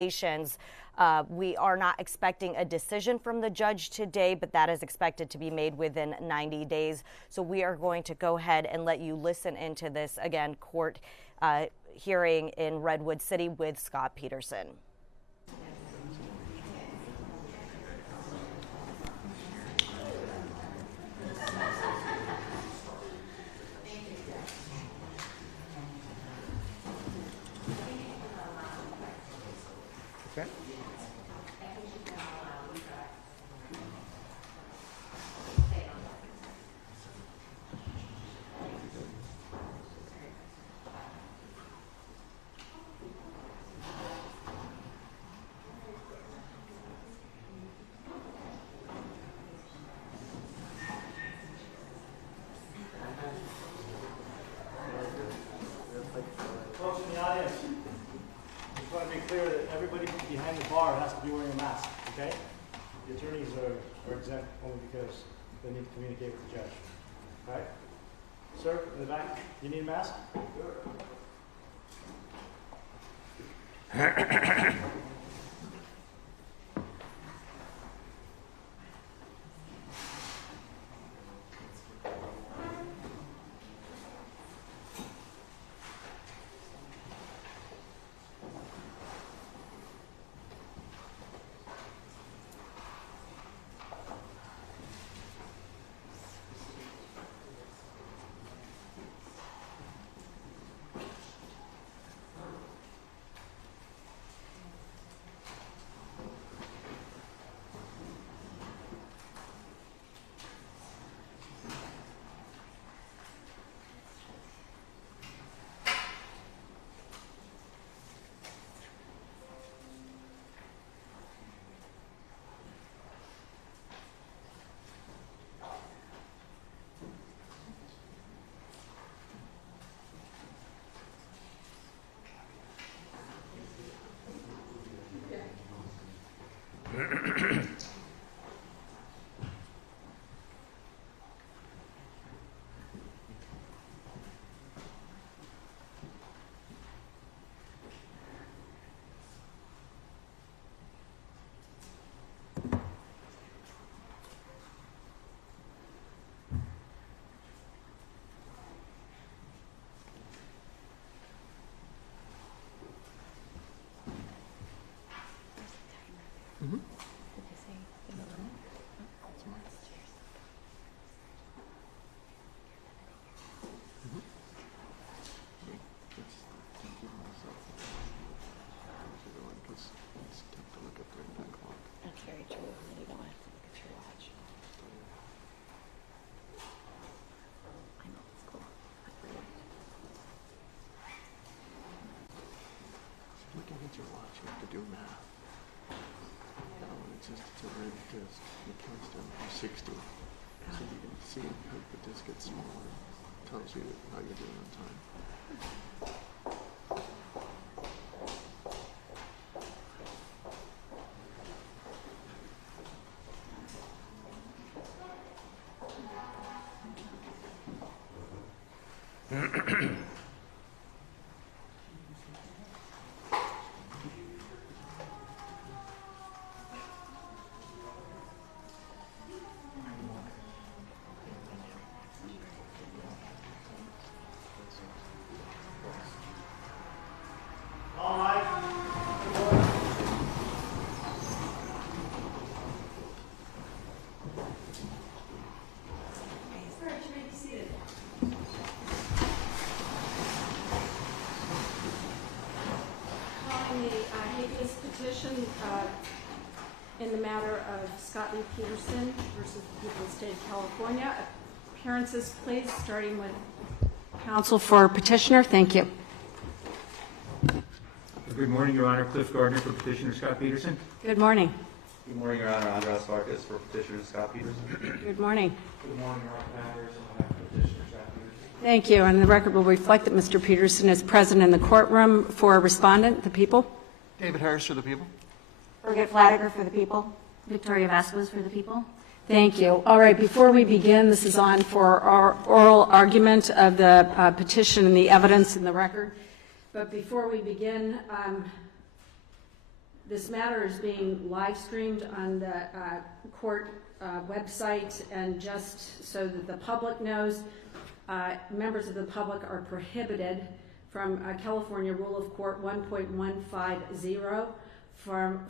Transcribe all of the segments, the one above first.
We are not expecting a decision from the judge today, but that is expected to be made within 90 days. So we are going to go ahead and let you listen into this, again, court hearing in Redwood City with Scott Peterson. Behind the bar has to be wearing a mask, okay? The attorneys are exempt only because they need to communicate with the judge. All right? Sir, in the back, you need a mask? Sure. Your watch, you have to do math. That one, it's a red disc. It counts down to 60. So you can see how the disc gets smaller. It tells you how you're doing on time. Petition in the matter of Scott Peterson versus the people of the state of California. Appearances, please, starting with counsel for petitioner. Thank you. Good morning, Your Honor. Cliff Gardner for petitioner Scott Peterson. Good morning. Good morning, Your Honor. Andras Farkas for petitioner Scott Peterson. Good morning. Good morning, Your Honor. Anderson on behalf of petitioner Scott Peterson. Thank you. And the record will reflect that Mr. Peterson is present in the courtroom for respondent, the people. David Harris for the people. Birgit Flatiger for the people. Victoria Vasquez for the people. Thank you. All right, before we begin, this is on for our oral argument of the petition and the evidence in the record. But before we begin, This matter is being live streamed on the court website, and just so that the public knows, members of the public are prohibited from California Rule of Court 1.150 for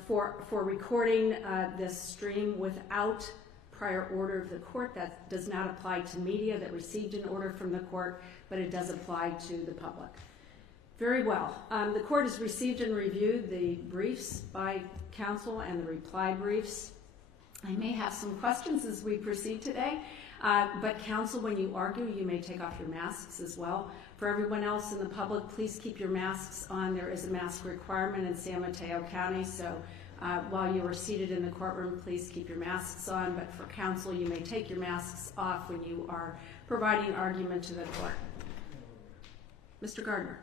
recording this stream without prior order of the court. That does not apply to media that received an order from the court, but it does apply to the public. Very well. The court has received and reviewed the briefs by counsel and the reply briefs. I may have some questions as we proceed today, but counsel, when you argue, you may take off your masks as well. For everyone else in the public, please keep your masks on. There is a mask requirement in San Mateo County, so while you are seated in the courtroom, please keep your masks on, but for counsel, you may take your masks off when you are providing argument to the court. Mr. Gardner.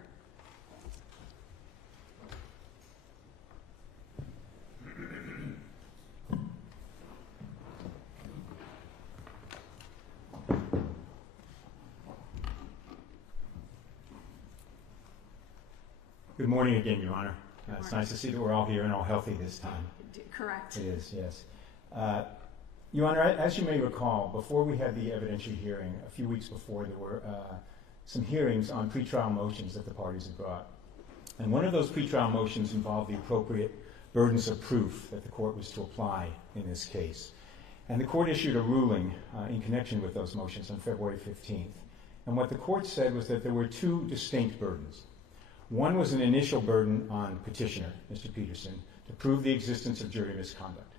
Good morning again, Your Honor. It's nice to see that we're all here and all healthy this time. Correct. It is, yes. Your Honor, as you may recall, before we had the evidentiary hearing, a few weeks before, there were some hearings on pretrial motions that the parties had brought. And one of those pretrial motions involved the appropriate burdens of proof that the court was to apply in this case. And the court issued a ruling in connection with those motions on February 15th. And what the court said was that there were two distinct burdens. One was an initial burden on petitioner, Mr. Peterson, to prove the existence of jury misconduct.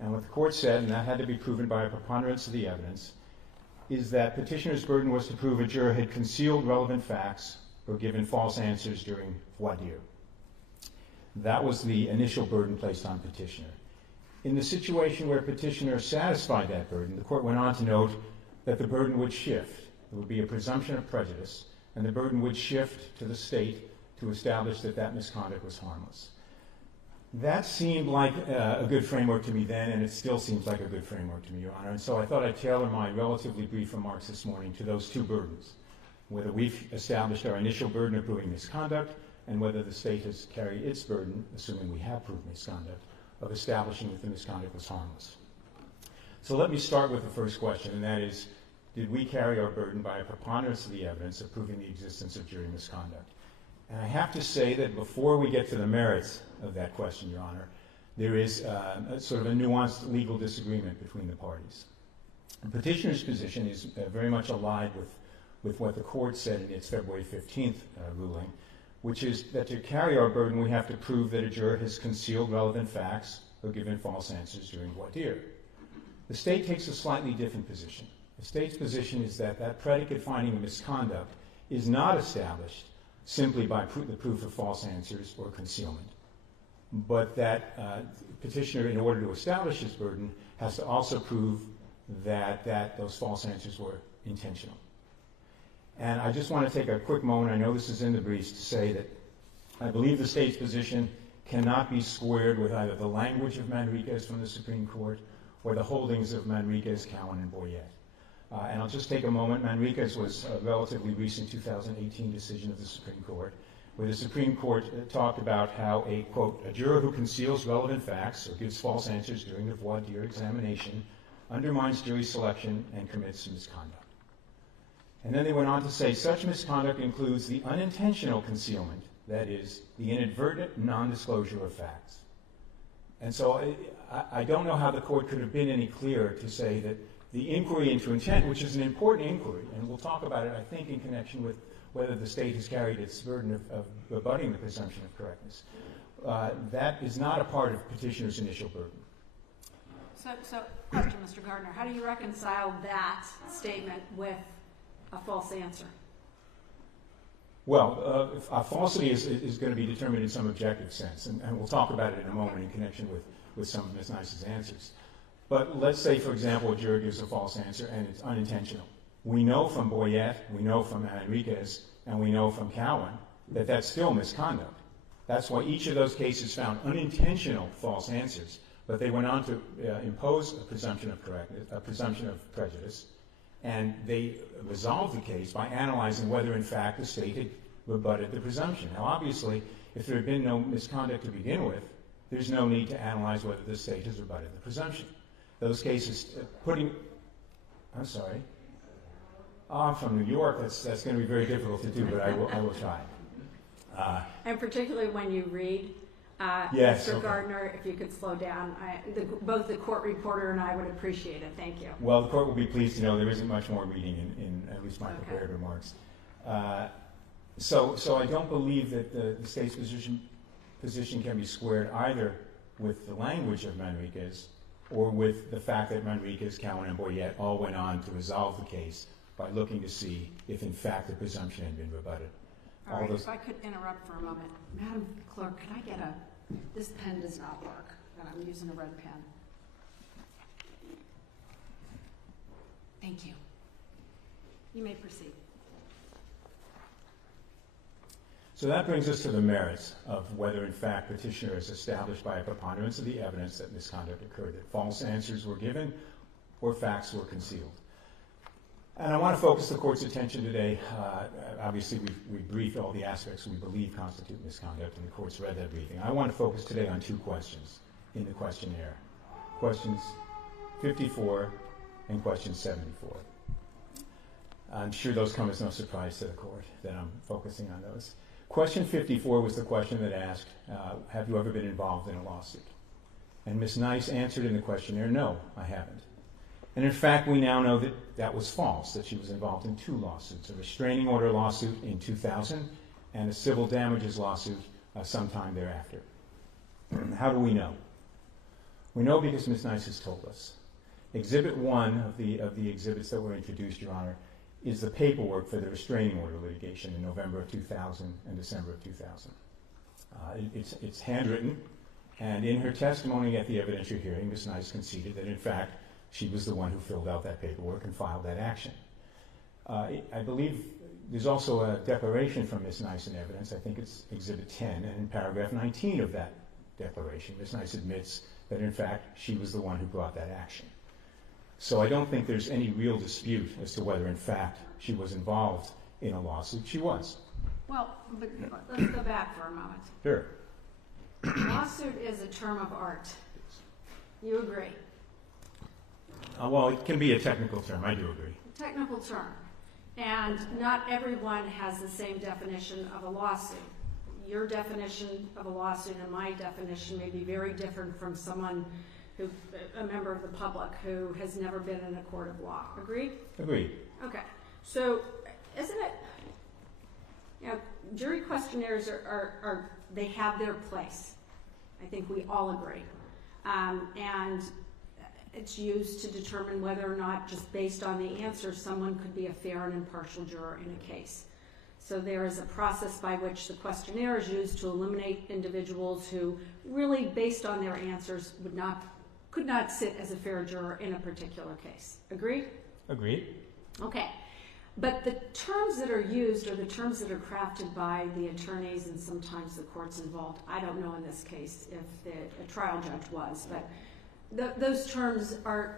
And what the court said, and that had to be proven by a preponderance of the evidence, is that petitioner's burden was to prove a juror had concealed relevant facts or given false answers during voir dire. That was the initial burden placed on petitioner. In the situation where petitioner satisfied that burden, the court went on to note that the burden would shift. There would be a presumption of prejudice, and the burden would shift to the state to establish that that misconduct was harmless. That seemed like a good framework to me then, and it still seems like a good framework to me, Your Honor. And so I thought I'd tailor my relatively brief remarks this morning to those two burdens, whether we've established our initial burden of proving misconduct and whether the state has carried its burden, assuming we have proved misconduct, of establishing that the misconduct was harmless. So let me start with the first question, and that is, did we carry our burden by a preponderance of the evidence of proving the existence of jury misconduct? And I have to say that before we get to the merits of that question, Your Honor, there is sort of a nuanced legal disagreement between the parties. The petitioner's position is very much allied with what the court said in its February 15th ruling, which is that to carry our burden, we have to prove that a juror has concealed relevant facts or given false answers during voir dire. The state takes a slightly different position. The state's position is that that predicate finding of misconduct is not established simply by the proof of false answers or concealment, but that petitioner, in order to establish his burden, has to also prove that those false answers were intentional. And I just want to take a quick moment, I know this is in the briefs, to say that I believe the state's position cannot be squared with either the language of Manriquez from the Supreme Court or the holdings of Manriquez, Cowan, and Boyette. And I'll just take a moment. Manriquez was a relatively recent 2018 decision of the Supreme Court, where the Supreme Court talked about how a, quote, a juror who conceals relevant facts or gives false answers during the voir dire examination undermines jury selection and commits misconduct. And then they went on to say such misconduct includes the unintentional concealment, that is, the inadvertent non-disclosure of facts. And so I don't know how the court could have been any clearer to say that the inquiry into intent, which is an important inquiry, and we'll talk about it, I think, in connection with whether the state has carried its burden of rebutting the presumption of correctness, that is not a part of petitioner's initial burden. So question, Mr. Gardner, how do you reconcile that statement with a false answer? Well, falsity is going to be determined in some objective sense, and we'll talk about it in a moment in connection with some of Ms. Nice's answers. But let's say, for example, a juror gives a false answer and it's unintentional. We know from Boyette, we know from Enriquez, and we know from Cowan that that's still misconduct. That's why each of those cases found unintentional false answers, but they went on to impose a presumption of correctness, a presumption of prejudice, and they resolved the case by analyzing whether, in fact, the state had rebutted the presumption. Now, obviously, if there had been no misconduct to begin with, there's no need to analyze whether the state has rebutted the presumption. Those cases, I'm sorry. Oh, I'm from New York. That's going to be very difficult to do, but I will try. And particularly when you read, yes, Mr. okay. Gardner, if you could slow down. Both the court reporter and I would appreciate it. Thank you. Well, the court will be pleased to know there isn't much more reading in at least my prepared remarks. So I don't believe that the state's position can be squared either with the language of Manriquez or with the fact that Manriquez, Cowan, and Boyette all went on to resolve the case by looking to see if, in fact, the presumption had been rebutted. All right, if I could interrupt for a moment. Madam Clerk, could I get this pen does not work, and I'm using a red pen. Thank you. You may proceed. So that brings us to the merits of whether, in fact, petitioner is established by a preponderance of the evidence that misconduct occurred, that false answers were given or facts were concealed. And I want to focus the court's attention today. Obviously, we briefed all the aspects we believe constitute misconduct, and the court's read that briefing. I want to focus today on two questions in the questionnaire. Questions 54 and question 74. I'm sure those come as no surprise to the court that I'm focusing on those. Question 54 was the question that asked, have you ever been involved in a lawsuit? And Ms. Nice answered in the questionnaire, no, I haven't. And in fact, we now know that that was false, that she was involved in two lawsuits, a restraining order lawsuit in 2000 and a civil damages lawsuit sometime thereafter. How do we know? We know because Ms. Nice has told us. Exhibit 1 of the exhibits that were introduced, Your Honor, is the paperwork for the restraining order litigation in November of 2000 and December of 2000. It's handwritten, and in her testimony at the evidentiary hearing, Ms. Nice conceded that, in fact, she was the one who filled out that paperwork and filed that action. I believe there's also a declaration from Ms. Nice in evidence. I think it's Exhibit 10, and in paragraph 19 of that declaration, Ms. Nice admits that, in fact, she was the one who brought that action. So I don't think there's any real dispute as to whether, in fact, she was involved in a lawsuit. She was. Well, but let's go back for a moment. Sure. Lawsuit is a term of art. You agree? Well, it can be a technical term. I do agree. Technical term. And not everyone has the same definition of a lawsuit. Your definition of a lawsuit and my definition may be very different from someone who, a member of the public who has never been in a court of law. Agreed? Agreed. Okay. So, isn't it, you know, jury questionnaires are they have their place. I think we all agree. And it's used to determine whether or not, just based on the answers, someone could be a fair and impartial juror in a case. So there is a process by which the questionnaire is used to eliminate individuals who really, based on their answers, could not sit as a fair juror in a particular case. Agreed? Agreed. Okay. But the terms that are used are the terms that are crafted by the attorneys and sometimes the courts involved. I don't know in this case if a trial judge was, but those terms are,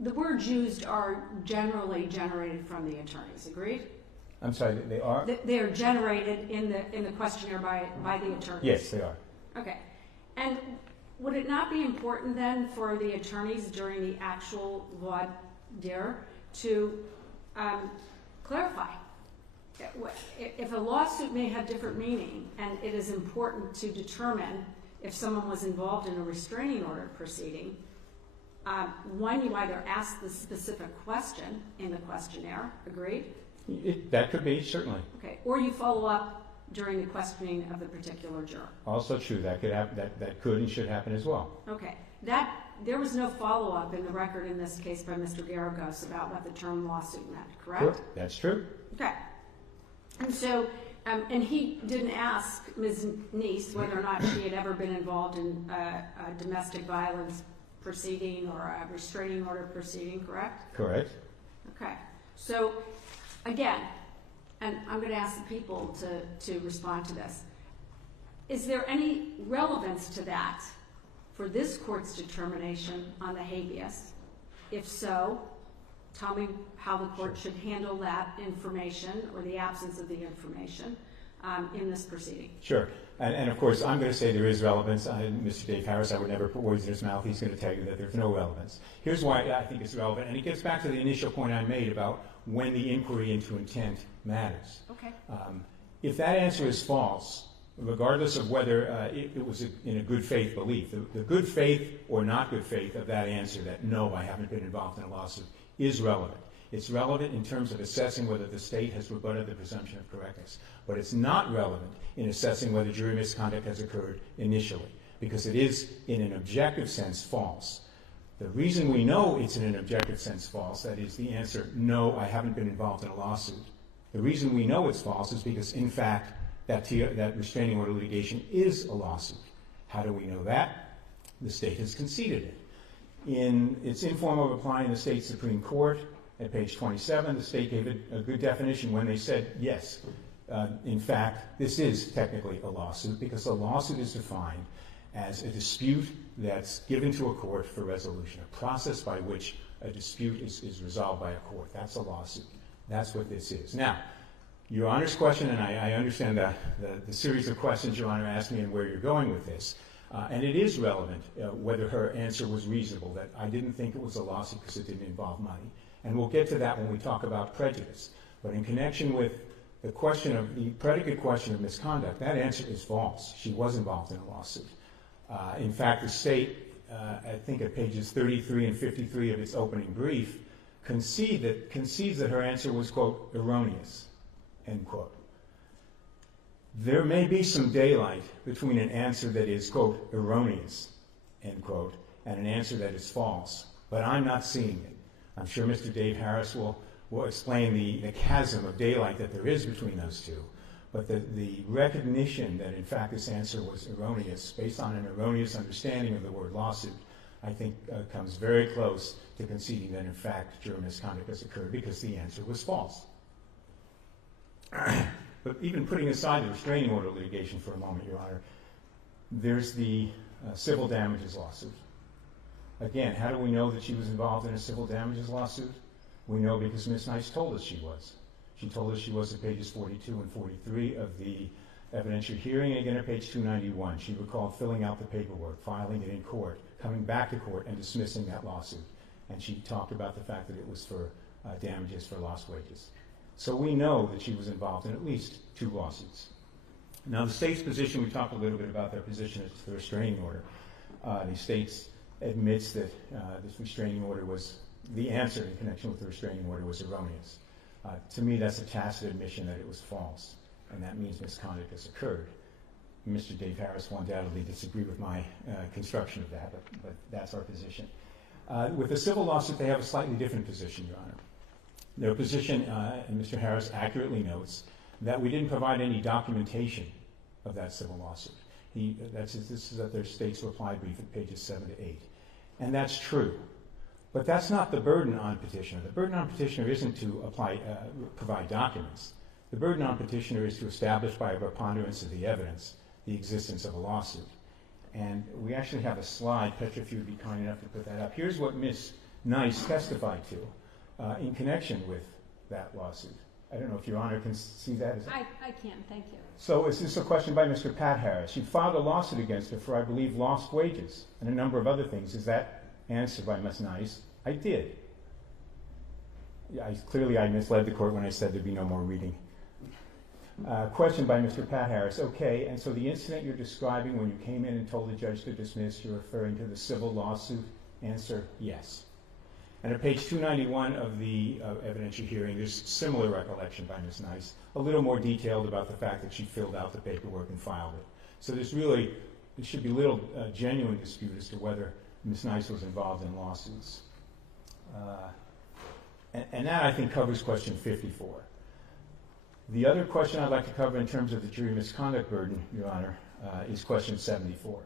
the words used are generally generated from the attorneys. Agreed? I'm sorry, they are? They are generated in the questionnaire by the attorneys. Yes, they are. Okay. And would it not be important then for the attorneys during the actual voir dire to clarify? If a lawsuit may have different meaning, and it is important to determine if someone was involved in a restraining order proceeding, one, you either ask the specific question in the questionnaire, agreed? That could be, certainly. Okay, or you follow up during the questioning of the particular juror. Also true, that could happen, that could and should happen as well. Okay, there was no follow-up in the record in this case by Mr. Garagos about what the term lawsuit meant, correct? Sure, that's true. Okay, and so, and he didn't ask Ms. Neese whether or not she had ever been involved in a domestic violence proceeding or a restraining order proceeding, correct? Correct. Okay, so again, and I'm going to ask the people to respond to this. Is there any relevance to that for this court's determination on the habeas? If so, tell me how the court should handle that information or the absence of the information in this proceeding. Sure. And of course, I'm going to say there is relevance. Mr. Dave Harris, I would never put words in his mouth. He's going to tell you that there's no relevance. Here's why I think it's relevant, and it gets back to the initial point I made about when the inquiry into intent matters. Okay. If that answer is false, regardless of whether it was in a good faith belief, the good faith or not good faith of that answer that no, I haven't been involved in a lawsuit is relevant. It's relevant in terms of assessing whether the state has rebutted the presumption of correctness. But it's not relevant in assessing whether jury misconduct has occurred initially, because it is, in an objective sense, false. The reason we know it's in an objective sense false, that is the answer, no, I haven't been involved in a lawsuit. The reason we know it's false is because, in fact, that restraining order litigation is a lawsuit. How do we know that? The state has conceded it. In its informal reply in the state Supreme Court, at page 27, the state gave it a good definition when they said, yes, in fact, this is technically a lawsuit, because a lawsuit is defined as a dispute that's given to a court for resolution, a process by which a dispute is resolved by a court. That's a lawsuit. That's what this is. Now, Your Honor's question, and I understand the series of questions Your Honor asked me and where you're going with this, and it is relevant whether her answer was reasonable, that I didn't think it was a lawsuit because it didn't involve money. And we'll get to that when we talk about prejudice. But in connection with the question of the predicate question of misconduct, that answer is false. She was involved in a lawsuit. In fact, the state, I think at pages 33 and 53 of its opening brief, concedes that her answer was, quote, erroneous, end quote. There may be some daylight between an answer that is, quote, erroneous, end quote, and an answer that is false, but I'm not seeing it. I'm sure Mr. Dave Harris will explain the chasm of daylight that there is between those two. But the recognition that, in fact, this answer was erroneous, based on an erroneous understanding of the word lawsuit, I think comes very close to conceding that, in fact, juror misconduct has occurred because the answer was false. But even putting aside the restraining order litigation for a moment, Your Honor, there's the civil damages lawsuit. Again, how do we know that she was involved in a civil damages lawsuit? We know because Ms. Nice told us she was. She told us she was at pages 42 and 43 of the evidentiary hearing, and again at page 291. She recalled filling out the paperwork, filing it in court, coming back to court, and dismissing that lawsuit. And she talked about the fact that it was for damages for lost wages. So we know that she was involved in at least 2 lawsuits. Now, the state's position, we talked a little bit about their position as to the restraining order. The state admits that this restraining order was, the answer in connection with the restraining order was erroneous. To me, that's a tacit admission that it was false, and that means misconduct has occurred. Mr. Dave Harris will undoubtedly disagree with my construction of that, but that's our position. With the civil lawsuit, they have a slightly different position, Your Honor. Their position, and Mr. Harris accurately notes, that we didn't provide any documentation of that civil lawsuit. This is at their state's reply brief at pages 7 to 8. And that's true. But that's not the burden on petitioner. The burden on petitioner isn't to provide documents. The burden on petitioner is to establish by a preponderance of the evidence the existence of a lawsuit. And we actually have a slide. Petra, if you would be kind enough to put that up. Here's what Ms. Nice testified to in connection with that lawsuit. I don't know if Your Honor can see that. I can, thank you. So is this a question by Mr. Pat Harris? You filed a lawsuit against her for, I believe, lost wages and a number of other things. Is that answered by Ms. Nice? I did. Clearly I misled the court when I said there'd be no more reading. Question by Mr. Pat Harris. Okay, and so the incident you're describing when you came in and told the judge to dismiss, you're referring to the civil lawsuit? Answer, yes. And at page 291 of the evidentiary hearing, there's similar recollection by Ms. Nice, a little more detailed about the fact that she filled out the paperwork and filed it. So there should be little genuine dispute as to whether Ms. Nice was involved in lawsuits. And that, I think, covers question 54. The other question I'd like to cover in terms of the jury misconduct burden, Your Honor, is question 74.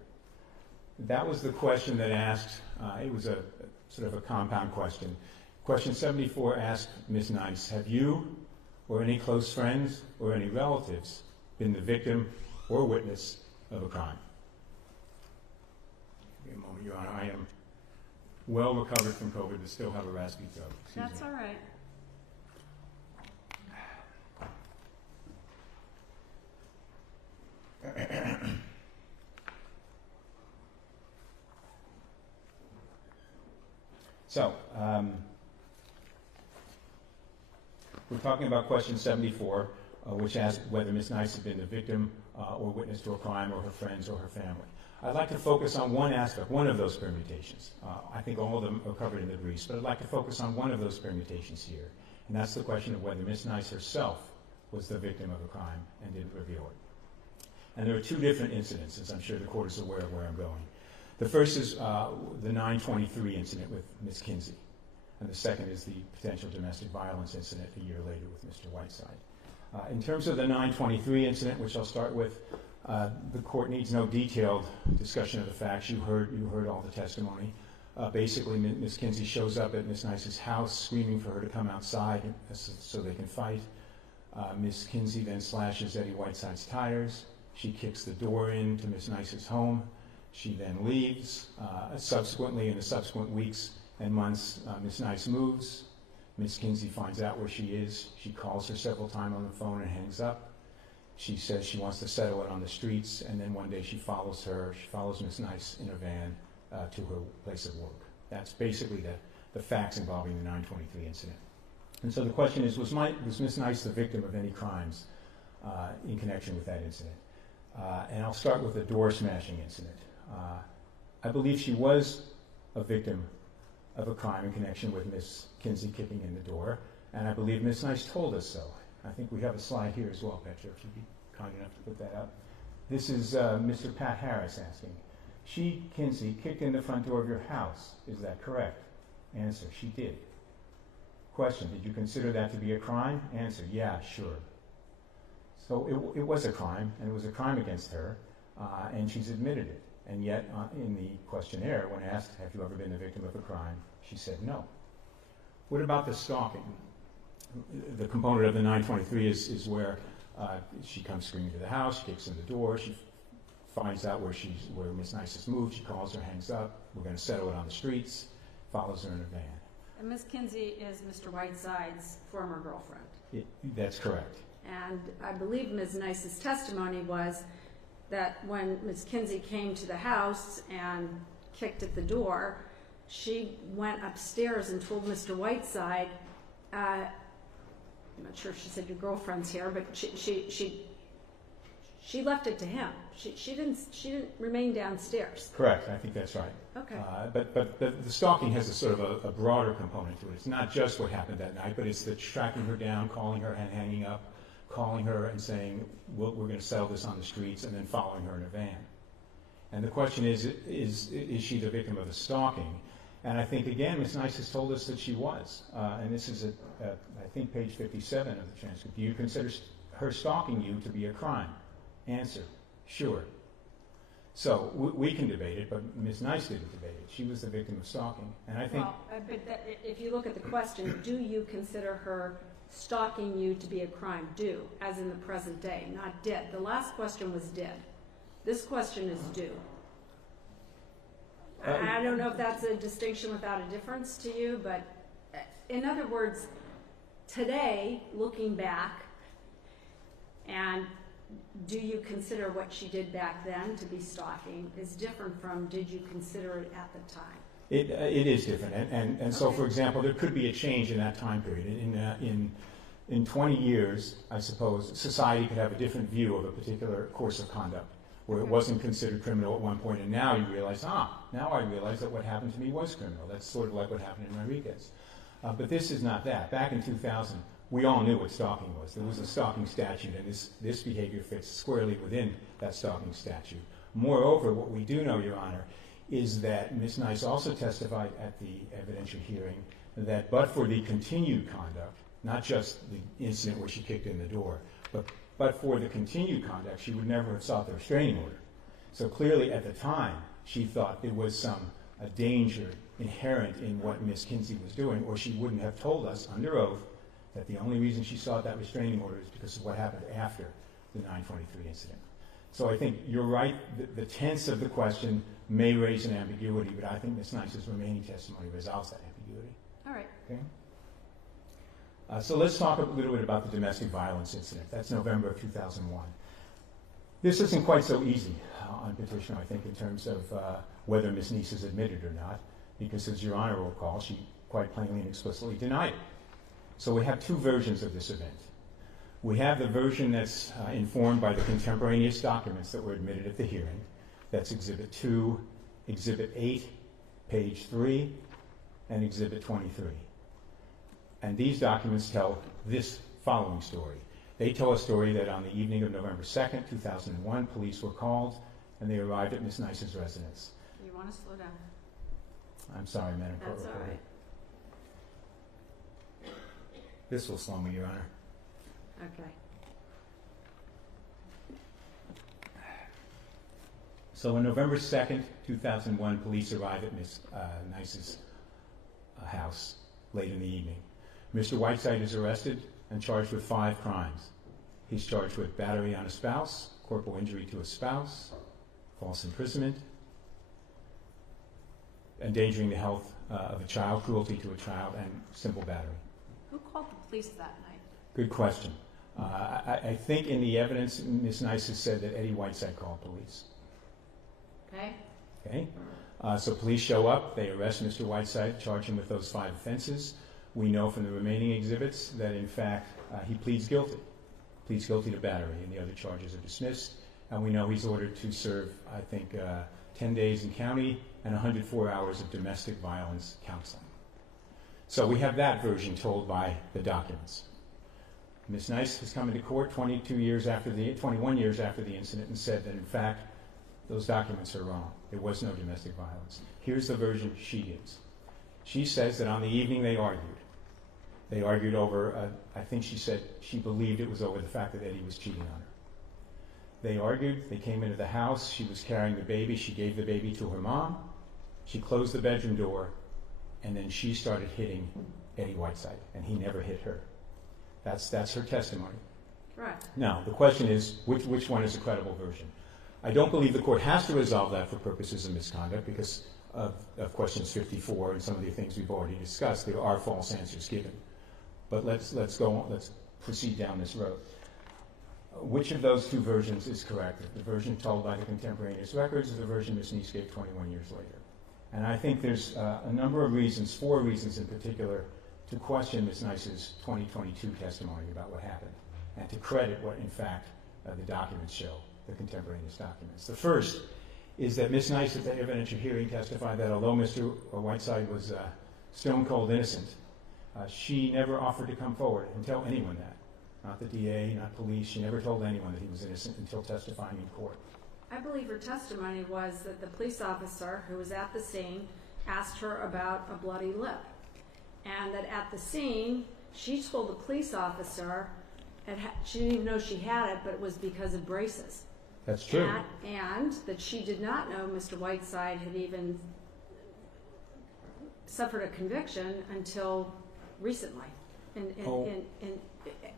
That was the question that asked, it was a sort of a compound question. Question 74 asked Ms. Nice, have you or any close friends or any relatives been the victim or witness of a crime? Give me a moment, Your Honor. I am well recovered from COVID, but still have a raspy throat. That's all right. So, we're talking about question 74, which asks whether Ms. Nice had been the victim or witness to a crime, or her friends or her family. I'd like to focus on one aspect, one of those permutations. I think all of them are covered in the briefs, but I'd like to focus on one of those permutations here, and that's the question of whether Ms. Nice herself was the victim of a crime and didn't reveal it. And there are two different incidents, as I'm sure the court is aware of where I'm going. The first is the 9/23 incident with Ms. Kinsey, and the second is the potential domestic violence incident a year later with Mr. Whiteside. In terms of the 9/23 incident, which I'll start with, the court needs no detailed discussion of the facts. You heard all the testimony. Basically, Ms. Kinsey shows up at Ms. Nice's house screaming for her to come outside so they can fight. Ms. Kinsey then slashes Eddie Whiteside's tires. She kicks the door into Ms. Nice's home. She then leaves. Subsequently, in the subsequent weeks and months, Ms. Nice moves. Ms. Kinsey finds out where she is. She calls her several times on the phone and hangs up. She says she wants to settle it on the streets, and then one day she follows her. She follows Ms. Nice in a van to her place of work. That's basically the facts involving the 9/23 incident. And so the question is, was Ms. Nice the victim of any crimes in connection with that incident? And I'll start with the door smashing incident. I believe she was a victim of a crime in connection with Ms. Kinsey kicking in the door, and I believe Ms. Nice told us so. I think we have a slide here as well, Petra, if you'd be kind enough to put that up. This is Mr. Pat Harris asking, she, Kinsey, kicked in the front door of your house. Is that correct? Answer, she did. Question, did you consider that to be a crime? Answer, yeah, sure. So it was a crime, and it was a crime against her, and she's admitted it. And yet, in the questionnaire, when asked, have you ever been the victim of a crime, she said no. What about the stalking? The component of the 9/23 is where she comes screaming to the house, she kicks in the door, she finds out where Ms. Nice has moved, she calls her, hangs up, we're going to settle it on the streets, follows her in a van. And Ms. Kinsey is Mr. Whiteside's former girlfriend. That's correct. And I believe Ms. Nice's testimony was that when Ms. Kinsey came to the house and kicked at the door, she went upstairs and told Mr. Whiteside, I'm not sure if she said your girlfriend's here, but she left it to him. She didn't remain downstairs. Correct, I think that's right. Okay. But the stalking has a sort of a broader component to it. It's not just what happened that night, but it's the tracking her down, calling her and hanging up, calling her and saying, we're going to settle this on the streets, and then following her in a van. And the question is she the victim of the stalking? And I think, again, Ms. Nice has told us that she was. And this is, I think, page 57 of the transcript. Do you consider her stalking you to be a crime? Answer, sure. So we can debate it, but Ms. Nice didn't debate it. She was the victim of stalking. And I think... Well, but if you look at the question, do you consider her stalking you to be a crime? Do, as in the present day, not did. The last question was did. This question is do. I don't know if that's a distinction without a difference to you, but in other words, today, looking back, and do you consider what she did back then to be stalking is different from did you consider it at the time? It is different. And so, for example, there could be a change in that time period. In 20 years, I suppose, society could have a different view of a particular course of conduct, where it wasn't considered criminal at one point, and now you realize, now I realize that what happened to me was criminal. That's sort of like what happened in Enriquez. But this is not that. Back in 2000, we all knew what stalking was. There was a stalking statute, and this behavior fits squarely within that stalking statute. Moreover, what we do know, Your Honor, is that Ms. Nice also testified at the evidentiary hearing that but for the continued conduct, not just the incident where she kicked in the door, but for the continued conduct, she would never have sought the restraining order. So clearly at the time, she thought there was a danger inherent in what Ms. Kinsey was doing, or she wouldn't have told us under oath that the only reason she sought that restraining order is because of what happened after the 9/23 incident. So I think you're right, the tense of the question may raise an ambiguity, but I think Ms. Nice's remaining testimony resolves that ambiguity. All right. Okay? So let's talk a little bit about the domestic violence incident. That's November of 2001. This isn't quite so easy on petition, I think, in terms of whether Ms. Nice is admitted or not. because, as Your Honor will recall, she quite plainly and explicitly denied it. So we have two versions of this event. We have the version that's informed by the contemporaneous documents that were admitted at the hearing. That's Exhibit 2, Exhibit 8, page 3, and Exhibit 23. And these documents tell this following story. They tell a story that on the evening of November 2nd, 2001, police were called and they arrived at Ms. Nice's residence. You want to slow down? I'm sorry, Madam Court That's all Reporter. right. This will slow me, Your Honor. Okay. So on November 2nd, 2001, police arrived at Ms. Nice's house late in the evening. Mr. Whiteside is arrested and charged with 5 crimes. He's charged with battery on a spouse, corporal injury to a spouse, false imprisonment, endangering the health of a child, cruelty to a child, and simple battery. Who called the police that night? Good question. I think in the evidence, Ms. Nice has said that Eddie Whiteside called police. Okay. Okay? So police show up, they arrest Mr. Whiteside, charge him with those 5 offenses. We know from the remaining exhibits that, in fact, he pleads guilty to battery, and the other charges are dismissed. And we know he's ordered to serve, I think, 10 days in county and 104 hours of domestic violence counseling. So we have that version told by the documents. Ms. Nice has come into court 21 years after the incident and said that, in fact, those documents are wrong. There was no domestic violence. Here's the version she gives. She says that on the evening they argued over, I think she said she believed it was over the fact that Eddie was cheating on her. They argued, they came into the house, she was carrying the baby, she gave the baby to her mom, she closed the bedroom door, and then she started hitting Eddie Whiteside, and he never hit her. That's her testimony. Right. Now, the question is, which one is a credible version? I don't believe the court has to resolve that for purposes of misconduct because of questions 54 and some of the things we've already discussed. There are false answers given. But let's proceed down this road. Which of those two versions is correct? The version told by the contemporaneous records or the version Ms. Nice gave 21 years later? And I think there's a number of reasons, 4 reasons in particular, to question Ms. Nice's 2022 testimony about what happened and to credit what, in fact, the documents show, the contemporaneous documents. The first is that Ms. Nice at the evidentiary hearing testified that although Mr. Whiteside was stone cold innocent, she never offered to come forward and tell anyone that. Not the DA, not police. She never told anyone that he was innocent until testifying in court. I believe her testimony was that the police officer who was at the scene asked her about a bloody lip. And that at the scene, she told the police officer, she didn't even know she had it, but it was because of braces. That's true. And that she did not know Mr. Whiteside had even suffered a conviction until recently.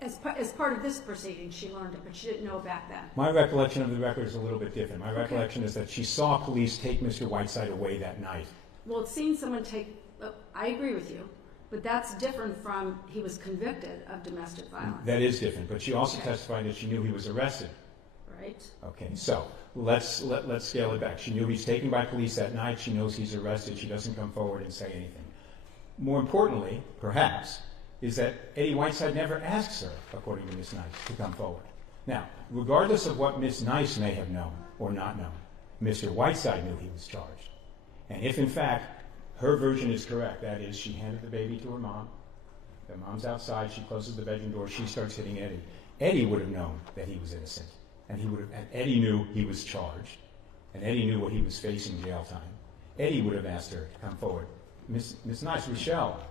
As part of this proceeding, she learned it, but she didn't know back then. My recollection of the record is a little bit different. My recollection is that she saw police take Mr. Whiteside away that night. Well, it's seen someone take, I agree with you, but that's different from he was convicted of domestic violence. That is different, but she also testified that she knew he was arrested. Right. Okay, so let's scale it back. She knew he's taken by police that night. She knows he's arrested. She doesn't come forward and say anything. More importantly, perhaps, is that Eddie Whiteside never asks her, according to Ms. Nice, to come forward. Now, regardless of what Ms. Nice may have known or not known, Mr. Whiteside knew he was charged. And if, in fact, her version is correct, that is, she handed the baby to her mom, the mom's outside, she closes the bedroom door, she starts hitting Eddie. Eddie would have known that he was innocent, and Eddie knew he was charged, and Eddie knew what he was facing jail time. Eddie would have asked her to come forward. Ms. Nice, Rochelle,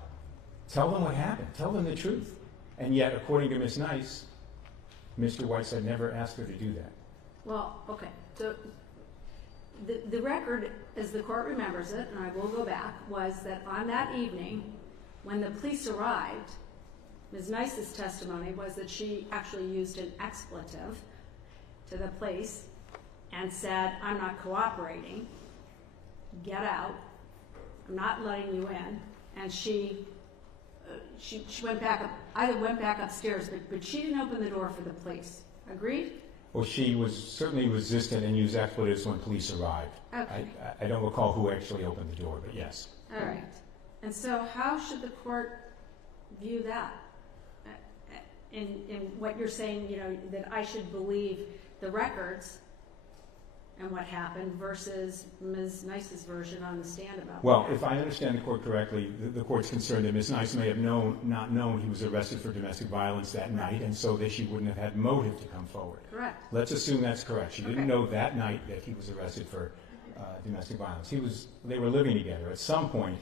tell them what happened. Tell them the truth. And yet, according to Ms. Nice, Mr. Whiteside never asked her to do that. Well, okay. So the record, as the court remembers it, and I will go back, was that on that evening, when the police arrived, Ms. Nice's testimony was that she actually used an expletive to the place and said, "I'm not cooperating. Get out. I'm not letting you in." And she went back up, either went back upstairs, but she didn't open the door for the police. Agreed? Well, she was certainly resistant and used expletives when police arrived. Okay. I don't recall who actually opened the door, but yes. All right. And so how should the court view that? In what you're saying, you know, that I should believe the records and what happened versus Ms. Nice's version on the stand about Well, what if I understand the court correctly, the court's concerned that Ms. Nice may have not known he was arrested for domestic violence that night, and so that she wouldn't have had motive to come forward. Correct. Let's assume that's correct. She didn't Okay. know that night that he was arrested for domestic violence. They were living together. At some point,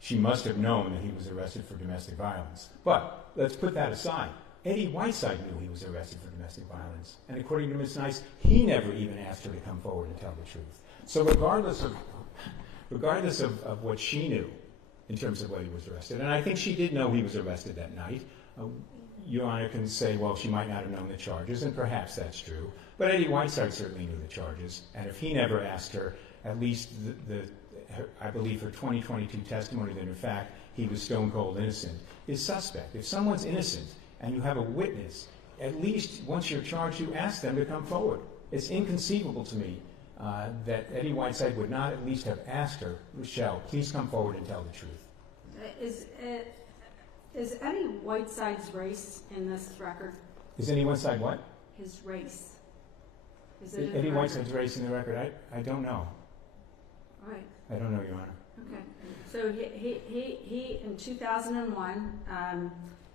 she must have known that he was arrested for domestic violence. But let's put that aside. Eddie Whiteside knew he was arrested for domestic violence, and according to Ms. Nice, he never even asked her to come forward and tell the truth. So regardless of what she knew in terms of whether he was arrested, and I think she did know he was arrested that night. Your Honor can say, well, she might not have known the charges, and perhaps that's true. But Eddie Whiteside certainly knew the charges, and if he never asked her, at least I believe her 2022 testimony that in fact he was stone cold innocent is suspect. If someone's innocent and you have a witness, at least once you're charged, you ask them to come forward. It's inconceivable to me that Eddie Whiteside would not at least have asked her, Michelle, please come forward and tell the truth. Is Eddie Whiteside's race in this record? Is Eddie Whiteside what? His race. Is Is it in the Eddie record? Whiteside's race in the record? I don't know. All right. I don't know, Your Honor. Okay. So he in 2001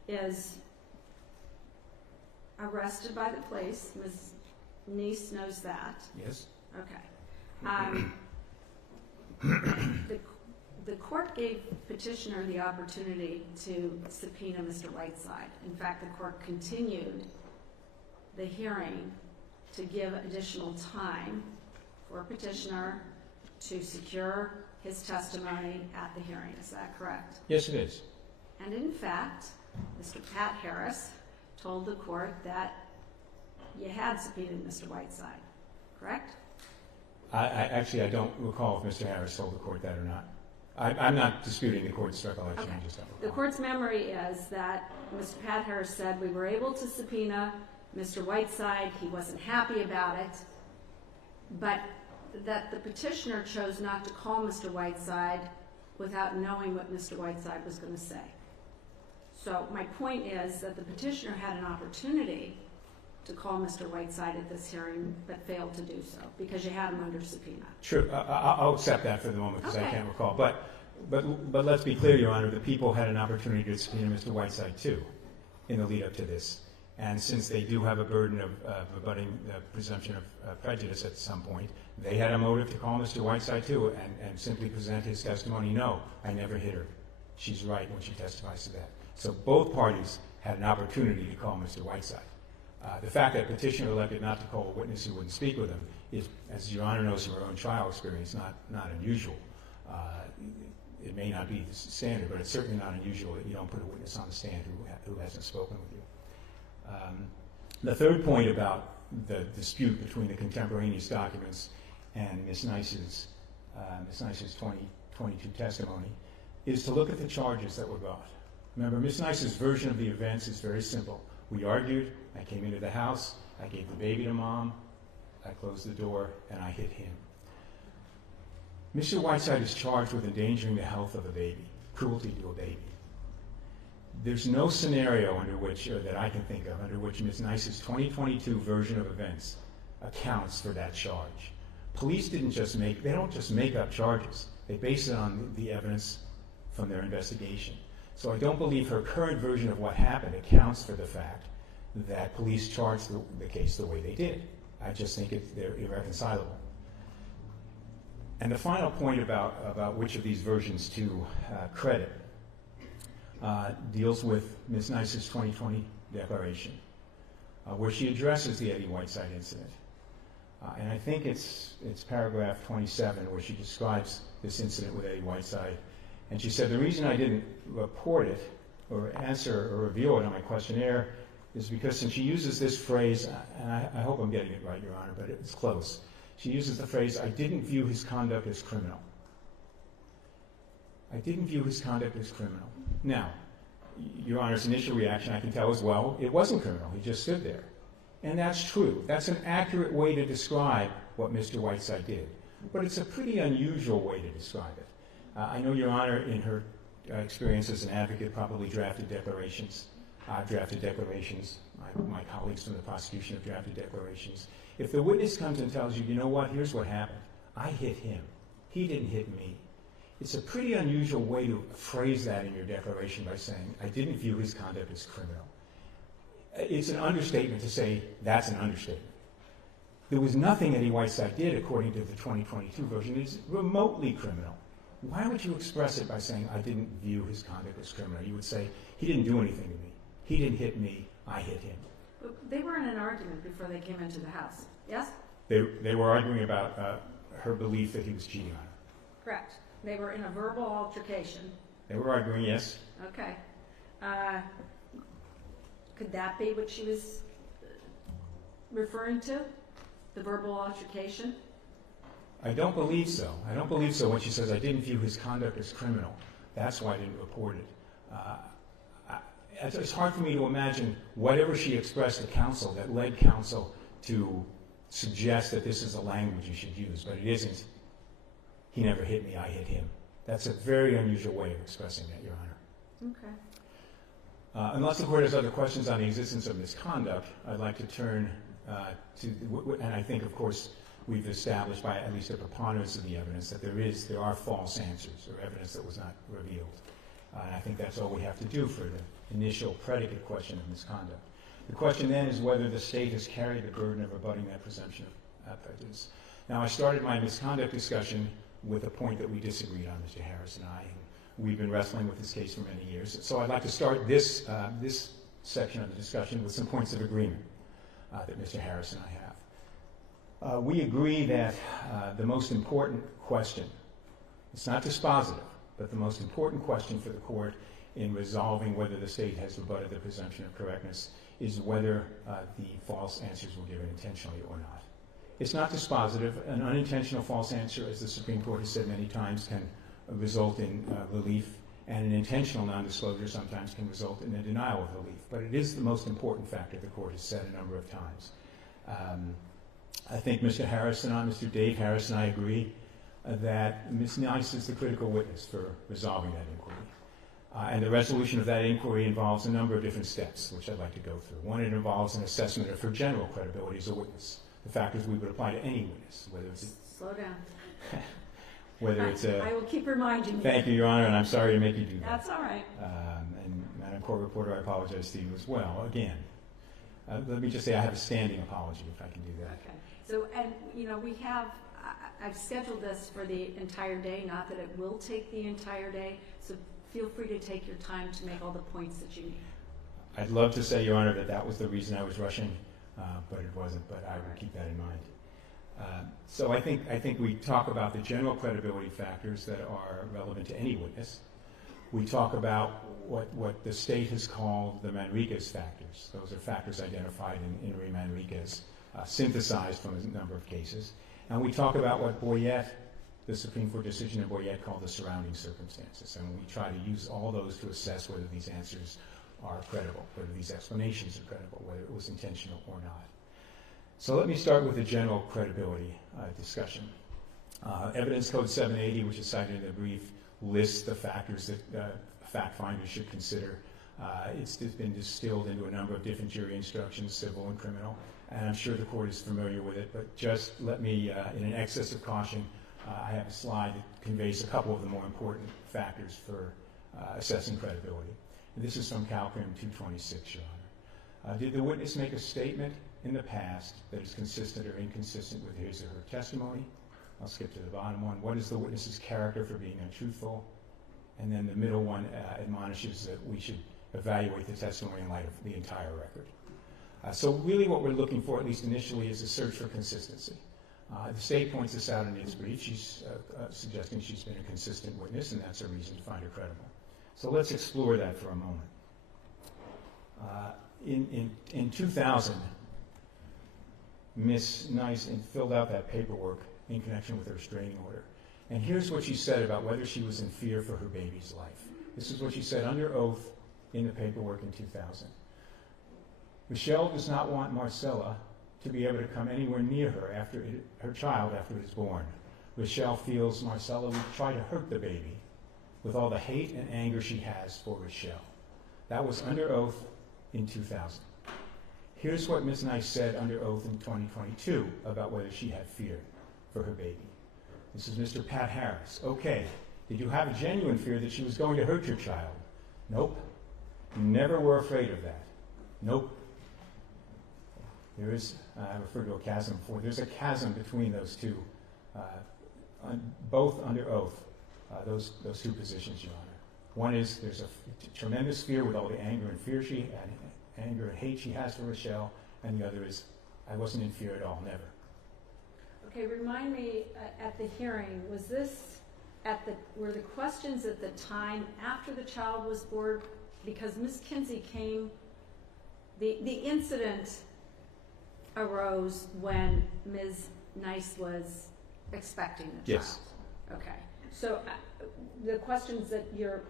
is arrested by the police. Ms. Nice knows that. Yes. Okay. The court gave petitioner the opportunity to subpoena Mr. Whiteside. In fact, the court continued the hearing to give additional time for petitioner to secure his testimony at the hearing. Is that correct? Yes, it is. And in fact, Mr. Pat Harris told the court that you had subpoenaed Mr. Whiteside, correct? I don't recall if Mr. Harris told the court that or not. I'm not disputing the court's recollection. Okay. I just don't The recall. court's memory is that Mr. Pat Harris said we were able to subpoena Mr. Whiteside. He wasn't happy about it, but that the petitioner chose not to call Mr. Whiteside without knowing what Mr. Whiteside was going to say. So my point is that the petitioner had an opportunity to call Mr. Whiteside at this hearing, but failed to do so because you had him under subpoena. Sure, I'll accept that for the moment because I Okay. can't recall. But let's be clear, Your Honor, the people had an opportunity to subpoena Mr. Whiteside too in the lead up to this. And since they do have a burden of rebutting the presumption of prejudice at some point, they had a motive to call Mr. Whiteside too and simply present his testimony. No, I never hit her. She's right when she testifies to that. So both parties had an opportunity to call Mr. Whiteside. The fact that petitioner elected not to call a witness who wouldn't speak with him is, as Your Honor knows from her own trial experience, not unusual. It may not be the standard, but it's certainly not unusual that you don't put a witness on the stand who hasn't spoken with you. The third point about the dispute between the contemporaneous documents and Ms. Nice's 2022 testimony is to look at the charges that were brought. Remember, Ms. Nice's version of the events is very simple. We argued, I came into the house, I gave the baby to Mom, I closed the door, and I hit him. Mr. Whiteside is charged with endangering the health of a baby, cruelty to a baby. There's no scenario under which, or that I can think of, under which Ms. Nice's 2022 version of events accounts for that charge. Police they don't just make up charges. They base it on the evidence from their investigation. So I don't believe her current version of what happened accounts for the fact that police charged the case the way they did. I just think they're irreconcilable. And the final point about which of these versions to credit deals with Ms. Nice's 2020 declaration, where she addresses the Eddie Whiteside incident. And I think it's paragraph 27 where she describes this incident with Eddie Whiteside. And she said, the reason I didn't report it or answer or reveal it on my questionnaire is because since she uses this phrase, and I hope I'm getting it right, Your Honor, but it's close. She uses the phrase, I didn't view his conduct as criminal. I didn't view his conduct as criminal. Now, Your Honor's initial reaction, I can tell as well, it wasn't criminal. He just stood there. And that's true. That's an accurate way to describe what Mr. Whiteside did. But it's a pretty unusual way to describe it. I know Your Honor, in her experience as an advocate, probably drafted declarations. I've drafted declarations. My colleagues from the prosecution have drafted declarations. If the witness comes and tells you, you know what, here's what happened. I hit him. He didn't hit me. It's a pretty unusual way to phrase that in your declaration by saying, I didn't view his conduct as criminal. It's an understatement to say that's an understatement. There was nothing Eddie Whiteside did, according to the 2022 version, is remotely criminal. Why would you express it by saying, I didn't view his conduct as criminal? You would say, he didn't do anything to me. He didn't hit me. I hit him. But they were in an argument before they came into the house, yes? They were arguing about her belief that he was cheating on her. Correct. They were in a verbal altercation. They were arguing, yes. Okay. Could that be what she was referring to? The verbal altercation? I don't believe so. I don't believe so when she says, I didn't view his conduct as criminal. That's why I didn't report it. It's hard for me to imagine whatever she expressed to counsel that led counsel to suggest that this is a language you should use, but it isn't. He never hit me, I hit him. That's a very unusual way of expressing that, Your Honor. Okay. Unless the Court has other questions on the existence of misconduct, I'd like to turn and I think, of course, we've established by at least a preponderance of the evidence that there are false answers or evidence that was not revealed. And I think that's all we have to do for the initial predicate question of misconduct. The question then is whether the state has carried the burden of rebutting that presumption of prejudice. Now, I started my misconduct discussion with a point that we disagreed on, Mr. Harris and I. And we've been wrestling with this case for many years. So I'd like to start this section of the discussion with some points of agreement that Mr. Harris and I have. We agree that the most important question, it's not dispositive, but the most important question for the Court in resolving whether the state has rebutted the presumption of correctness is whether the false answers were given intentionally or not. It's not dispositive. An unintentional false answer, as the Supreme Court has said many times, can result in relief, and an intentional nondisclosure sometimes can result in a denial of relief. But it is the most important factor the Court has said a number of times. I think Mr. Harris and I, Mr. Dave Harris and I agree that Ms. Nice is the critical witness for resolving that inquiry. And the resolution of that inquiry involves a number of different steps, which I'd like to go through. One, it involves an assessment of her general credibility as a witness, the factors we would apply to any witness, whether it's Slow down. whether it's a... I will keep reminding you. Thank you, Your Honor, and I'm sorry to make you do that. That's all right. And Madam Court Reporter, I apologize to you as well. Again, let me just say I have a standing apology, if I can do that. Okay. So, and, you know, I've scheduled this for the entire day, not that it will take the entire day, so feel free to take your time to make all the points that you need. I'd love to say, Your Honor, that was the reason I was rushing, but it wasn't, but I will keep that in mind. So I think we talk about the general credibility factors that are relevant to any witness. We talk about what the state has called the Manriquez factors. Those are factors identified in Inri Manriquez, synthesized from a number of cases. And we talk about what Boyette, the Supreme Court decision in Boyette, called the surrounding circumstances. And we try to use all those to assess whether these answers are credible, whether these explanations are credible, whether it was intentional or not. So let me start with the general credibility discussion. Evidence Code 780, which is cited in the brief, lists the factors that fact finders should consider. It's been distilled into a number of different jury instructions, civil and criminal, and I'm sure the Court is familiar with it, but just let me, in an excess of caution, I have a slide that conveys a couple of the more important factors for assessing credibility. And this is from Calcrim 226, Your Honor. Did the witness make a statement in the past that is consistent or inconsistent with his or her testimony? I'll skip to the bottom one. What is the witness's character for being untruthful? And then the middle one admonishes that we should evaluate the testimony in light of the entire record. So really what we're looking for, at least initially, is a search for consistency. The state points this out in its brief. She's suggesting she's been a consistent witness, and that's a reason to find her credible. So let's explore that for a moment. In 2000, Ms. Nice filled out that paperwork in connection with her restraining order. And here's what she said about whether she was in fear for her baby's life. This is what she said under oath in the paperwork in 2000. Michelle does not want Marcella to be able to come anywhere near her her child after it is born. Michelle feels Marcella would try to hurt the baby with all the hate and anger she has for Michelle. That was under oath in 2000. Here's what Ms. Nice said under oath in 2022 about whether she had fear for her baby. This is Mr. Pat Harris. Okay, did you have a genuine fear that she was going to hurt your child? Nope. You never were afraid of that. Nope. There is, I referred to a chasm before, there's a chasm between those two, both under oath, those two positions, Your Honor. One is there's a tremendous fear with all the anger and hate she has for Michelle, and the other is I wasn't in fear at all, never. Okay, remind me, at the hearing, were the questions at the time after the child was born? Because Ms. Kinsey came, the incident arose when Ms. Nice was expecting the child. Yes. Okay, so the questions that you're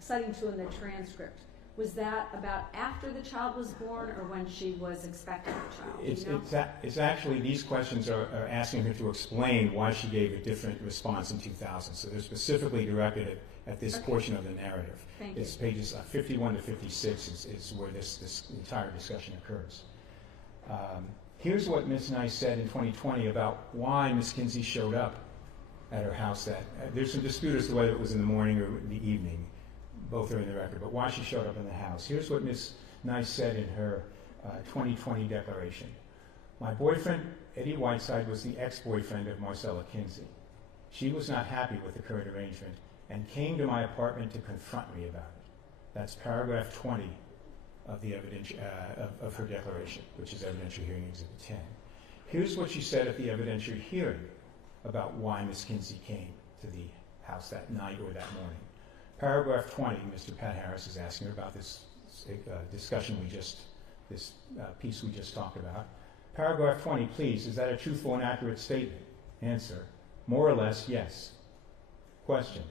citing to in the transcript, was that about after the child was born or when she was expecting the child? It's actually, these questions are asking her to explain why she gave a different response in 2000. So they're specifically directed at this portion of the narrative. Thank you. It's pages 51 to 56 is where this entire discussion occurs. Here's what Ms. Nice said in 2020 about why Ms. Kinsey showed up at her house. There's some dispute as to whether it was in the morning or the evening. Both are in the record, but why she showed up in the house. Here's what Ms. Nice said in her 2020 declaration. My boyfriend, Eddie Whiteside, was the ex-boyfriend of Marcella Kinsey. She was not happy with the current arrangement and came to my apartment to confront me about it. That's paragraph 20 of the evidence of her declaration, which is evidentiary hearing exhibit 10. Here's what she said at the evidentiary hearing about why Ms. Kinsey came to the house that night or that morning. Paragraph 20, Mr. Pat Harris is asking her about this discussion this piece we just talked about. Paragraph 20, please, is that a truthful and accurate statement? Answer, more or less, yes. Question,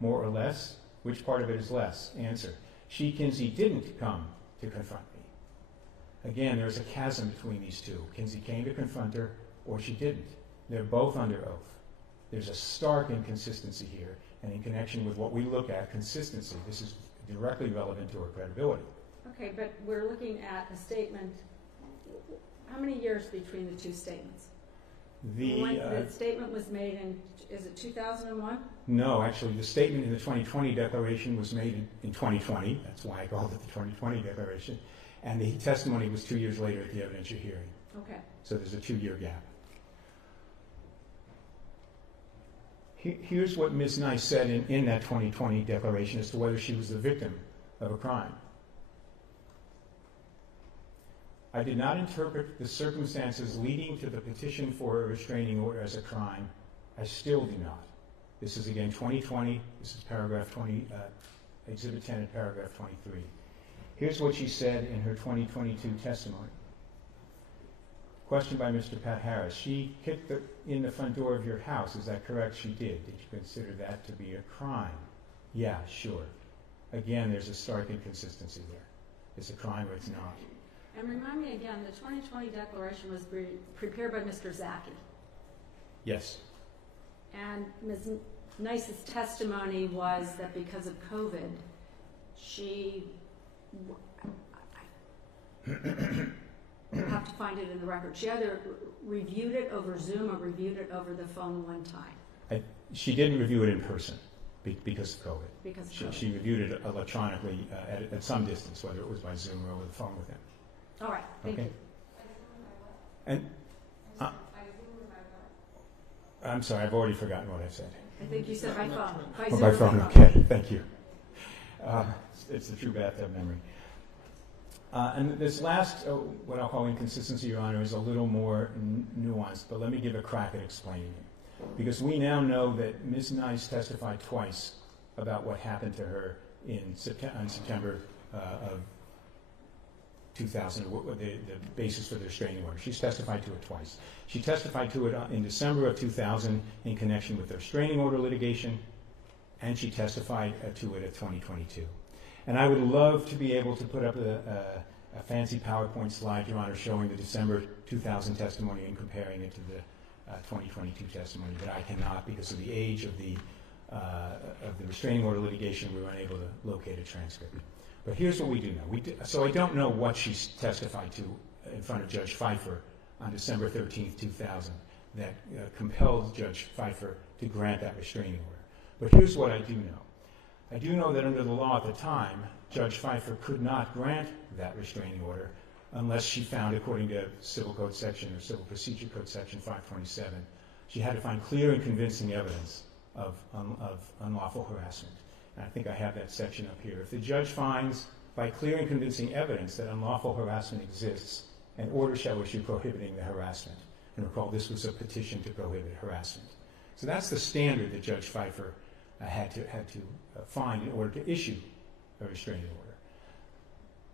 more or less? Which part of it is less? Answer, she, Kinsey, didn't come to confront me. Again, there's a chasm between these two. Kinsey came to confront her, or she didn't. They're both under oath. There's a stark inconsistency here, and in connection with what we look at, consistency, this is directly relevant to her credibility. Okay, but we're looking at a statement. How many years between the two statements? The statement was made in, is it 2001? No, actually, the statement in the 2020 declaration was made in 2020. That's why I called it the 2020 declaration. And the testimony was 2 years later at the evidentiary hearing. Okay. So there's a 2-year gap. Here's what Ms. Nice said in that 2020 declaration as to whether she was the victim of a crime. I did not interpret the circumstances leading to the petition for a restraining order as a crime. I still do not. This is again 2020. This is paragraph 20, exhibit 10 and paragraph 23. Here's what she said in her 2022 testimony. Question by Mr. Pat Harris. She kicked in the front door of your house. Is that correct? She did. Did you consider that to be a crime? Yeah, sure. Again, there's a stark inconsistency there. It's a crime or it's not. And remind me again, the 2020 declaration was prepared by Mr. Zaki. Yes. And Ms. Nice's testimony was that because of COVID, she... You'll have to find it in the record. She either reviewed it over Zoom or reviewed it over the phone one time. She didn't review it in person because of COVID. Because of COVID. She reviewed it electronically at some distance, whether it was by Zoom or over the phone with him. All right, thank you. And I'm sorry, I've already forgotten what I said. I think you said by phone. By Oh, Zoom by or phone, by okay, thank you. It's the true bathtub memory. And this last, what I'll call inconsistency, Your Honor, is a little more nuanced, but let me give a crack at explaining it. Because we now know that Ms. Nice testified twice about what happened to her on September of 2000, the basis for the restraining order. She's testified to it twice. She testified to it in December of 2000 in connection with the restraining order litigation, and she testified to it at 2022. And I would love to be able to put up a a fancy PowerPoint slide, Your Honor, showing the December 2000 testimony and comparing it to the 2022 testimony, but I cannot because of the age of the restraining order litigation. We were unable to locate a transcript. But here's what we do know. So I don't know what she testified to in front of Judge Pfeiffer on December 13th, 2000 that compelled Judge Pfeiffer to grant that restraining order. But here's what I do know. I do know that under the law at the time, Judge Pfeiffer could not grant that restraining order unless she found, according to Civil Code section or Civil Procedure Code section 527, she had to find clear and convincing evidence of unlawful harassment. And I think I have that section up here. If the judge finds by clear and convincing evidence that unlawful harassment exists, an order shall issue prohibiting the harassment. And recall, this was a petition to prohibit harassment. So that's the standard that Judge Pfeiffer had to find in order to issue a restraining order.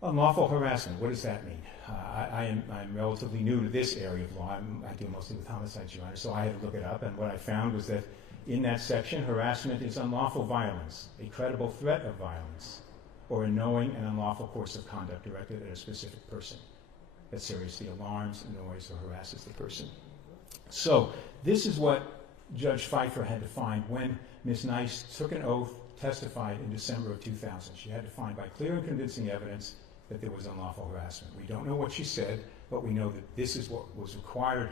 Unlawful harassment, what does that mean? I'm relatively new to this area of law. I deal mostly with homicides, Your Honor, so I had to look it up, and what I found was that in that section, harassment is unlawful violence, a credible threat of violence, or a knowing and unlawful course of conduct directed at a specific person that seriously alarms, annoys, or harasses the person. So this is what Judge Pfeiffer had to find when Ms. Nice took an oath, testified in December of 2000. She had to find by clear and convincing evidence that there was unlawful harassment. We don't know what she said, but we know that this is what was required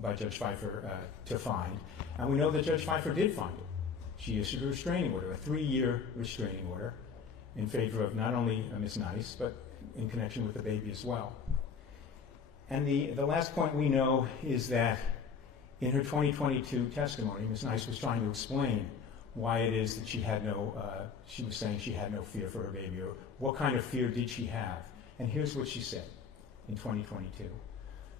by Judge Pfeiffer to find. And we know that Judge Pfeiffer did find it. She issued a restraining order, a 3-year restraining order, in favor of not only Ms. Nice, but in connection with the baby as well. And the last point we know is that in her 2022 testimony, Ms. Nice was trying to explain why it is that she was saying she had no fear for her baby, or what kind of fear did she have. And here's what she said in 2022.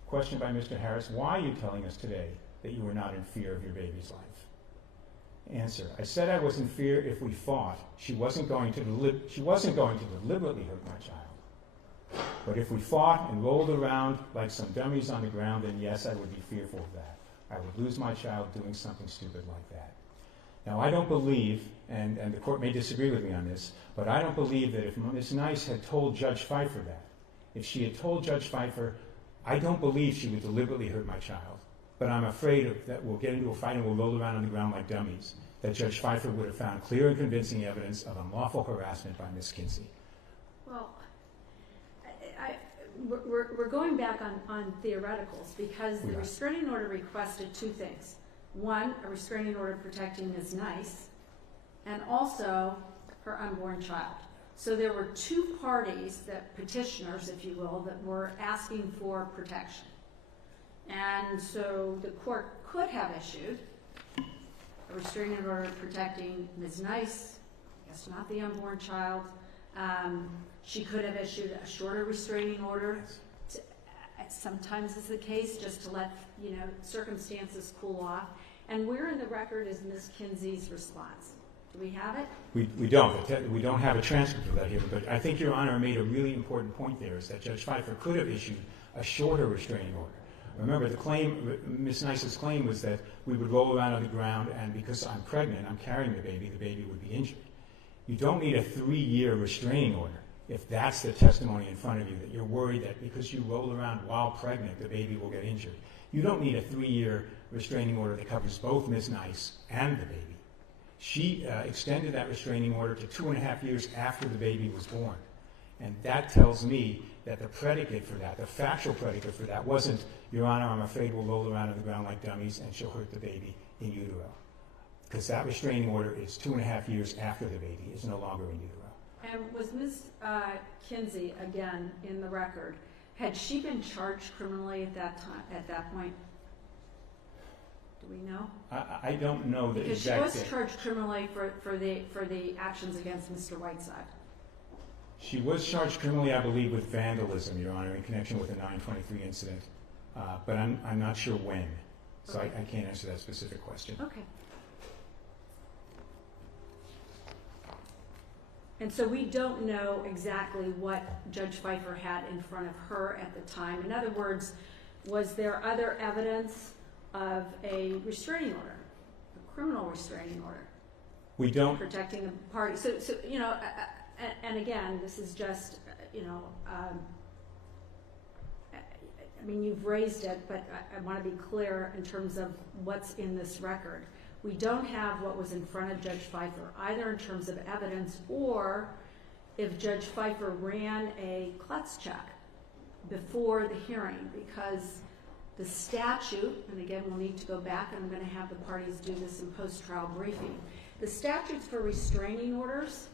Question by Mr. Harris, why are you telling us today that you were not in fear of your baby's life? Answer, I said I was in fear if we fought. She wasn't going to deliberately hurt my child. But if we fought and rolled around like some dummies on the ground, then yes, I would be fearful of that. I would lose my child doing something stupid like that. Now, I don't believe, and the court may disagree with me on this, but I don't believe that if Ms. Nice had told Judge Pfeiffer that, if she had told Judge Pfeiffer, I don't believe she would deliberately hurt my child, but I'm afraid that we'll get into a fight and we'll roll around on the ground like dummies, that Judge Pfeiffer would have found clear and convincing evidence of unlawful harassment by Ms. Kinsey. Well, we're going back on theoreticals, because the restraining order requested two things. One, a restraining order protecting Ms. Nice, and also her unborn child. So there were two parties, that petitioners, if you will, that were asking for protection. And so the court could have issued a restraining order protecting Ms. Nice, I guess not the unborn child. She could have issued a shorter restraining order. Sometimes is the case, just to let circumstances cool off. And where in the record is Ms. Kinsey's response? Do we have it? We don't. We don't have a transcript of that here, but I think Your Honor made a really important point there, is that Judge Pfeiffer could have issued a shorter restraining order. Remember, the claim, Ms. Nice's claim was that we would roll around on the ground, and because I'm pregnant, I'm carrying the baby would be injured. You don't need a 3-year restraining order if that's the testimony in front of you, that you're worried that because you roll around while pregnant, the baby will get injured. You don't need a 3-year restraining order that covers both Ms. Nice and the baby. She extended that restraining order to 2.5 years after the baby was born. And that tells me that the predicate for that, the factual predicate for that, wasn't, Your Honor, I'm afraid we'll roll around on the ground like dummies and she'll hurt the baby in utero. Because that restraining order is 2.5 years after the baby is no longer in utero. And was Ms. Kinsey, again, in the record, had she been charged criminally at that point? Do we know? I don't know the exact date. Because she was charged criminally for the actions against Mr. Whiteside. She was charged criminally, I believe, with vandalism, Your Honor, in connection with the 923 incident. But I'm not sure when. So okay. I can't answer that specific question. Okay. And so we don't know exactly what Judge Pfeiffer had in front of her at the time. In other words, was there other evidence of a restraining order, a criminal restraining order? We don't. Protecting a party. So and again, this is just, I mean, you've raised it, but I want to be clear in terms of what's in this record. We don't have what was in front of Judge Pfeiffer, either in terms of evidence or if Judge Pfeiffer ran a klutz check before the hearing, because the statute, and again, we'll need to go back, and I'm going to have the parties do this in post-trial briefing. The statutes for restraining orders,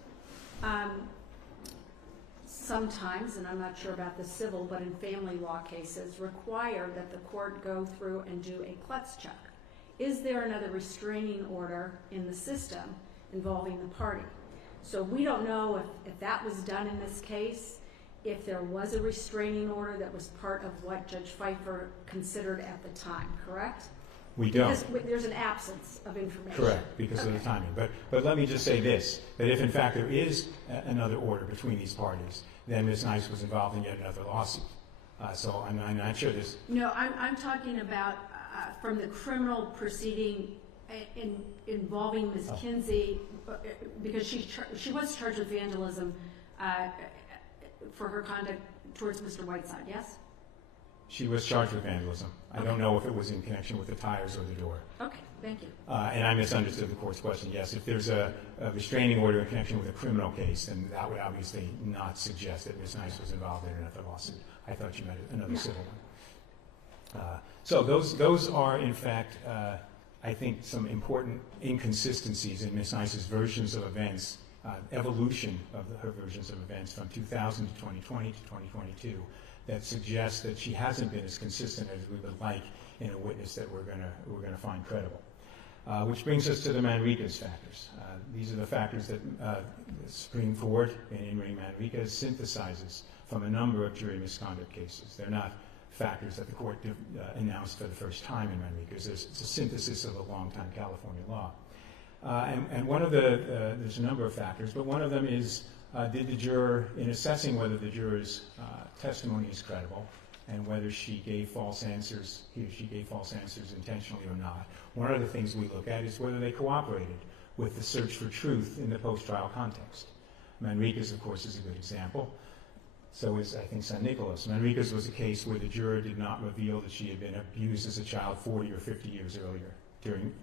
sometimes, and I'm not sure about the civil, but in family law cases, require that the court go through and do a klutz check. Is there another restraining order in the system involving the party? So we don't know if that was done in this case, if there was a restraining order that was part of what Judge Pfeiffer considered at the time, correct? We don't. Because there's an absence of information. Correct, because of the timing. But let me just say this, that if in fact there is another order between these parties, then Ms. Nice was involved in yet another lawsuit. So I'm not sure this... No, I'm talking about from the criminal proceeding involving Ms. Kinsey, because she was charged with vandalism for her conduct towards Mr. Whiteside, yes? She was charged with vandalism. I don't know if it was in connection with the tires or the door. Okay, thank you. And I misunderstood the court's question. Yes, if there's a restraining order in connection with a criminal case, then that would obviously not suggest that Ms. Nice was involved in another lawsuit. I thought you meant another civil one. So those are, in fact, I think, some important inconsistencies in Ms. Nice's versions of events, evolution of her versions of events from 2000 to 2020 to 2022, that suggests that she hasn't been as consistent as we would like in a witness that we're going to find credible. Which brings us to the Manriquez factors. These are the factors that the Supreme Court in re Manriquez synthesizes from a number of jury misconduct cases. They're not factors that the court announced for the first time in Manriquez. It's a synthesis of a long-time California law. And one of there's a number of factors, but one of them is, did the juror, in assessing whether the juror's testimony is credible and whether she gave false answers, he or she gave false answers intentionally or not, one of the things we look at is whether they cooperated with the search for truth in the post-trial context. Manriquez, of course, is a good example. So is, I think, San Nicolas. Manriquez was a case where the juror did not reveal that she had been abused as a child 40 or 50 years earlier.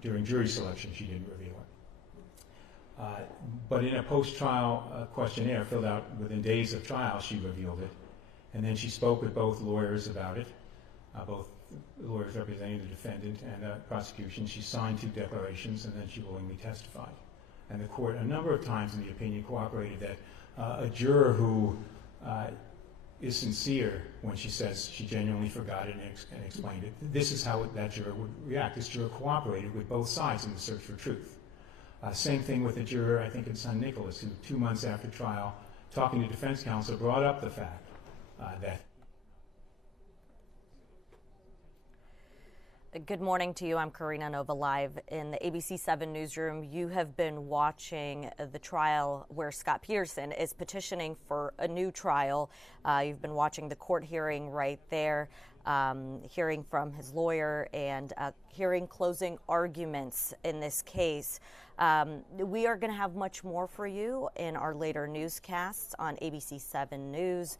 During jury selection, she didn't reveal it. But in a post-trial questionnaire filled out within days of trial, she revealed it. And then she spoke with both lawyers about it, both lawyers representing the defendant and the prosecution. She signed 2 declarations, and then she willingly testified. And the court, a number of times in the opinion, cooperated that a juror who is sincere when she says she genuinely forgot it and explained it, this is how that juror would react. This juror cooperated with both sides in the search for truth. Same thing with a juror, I think, in San Nicolas, who 2 months after trial, talking to defense counsel, brought up the fact that... Good morning to you. I'm Karina Nova, live in the ABC 7 newsroom. You have been watching the trial where Scott Peterson is petitioning for a new trial. You've been watching the court hearing right there, hearing from his lawyer and hearing closing arguments in this case. We are going to have much more for you in our later newscasts on ABC 7 News.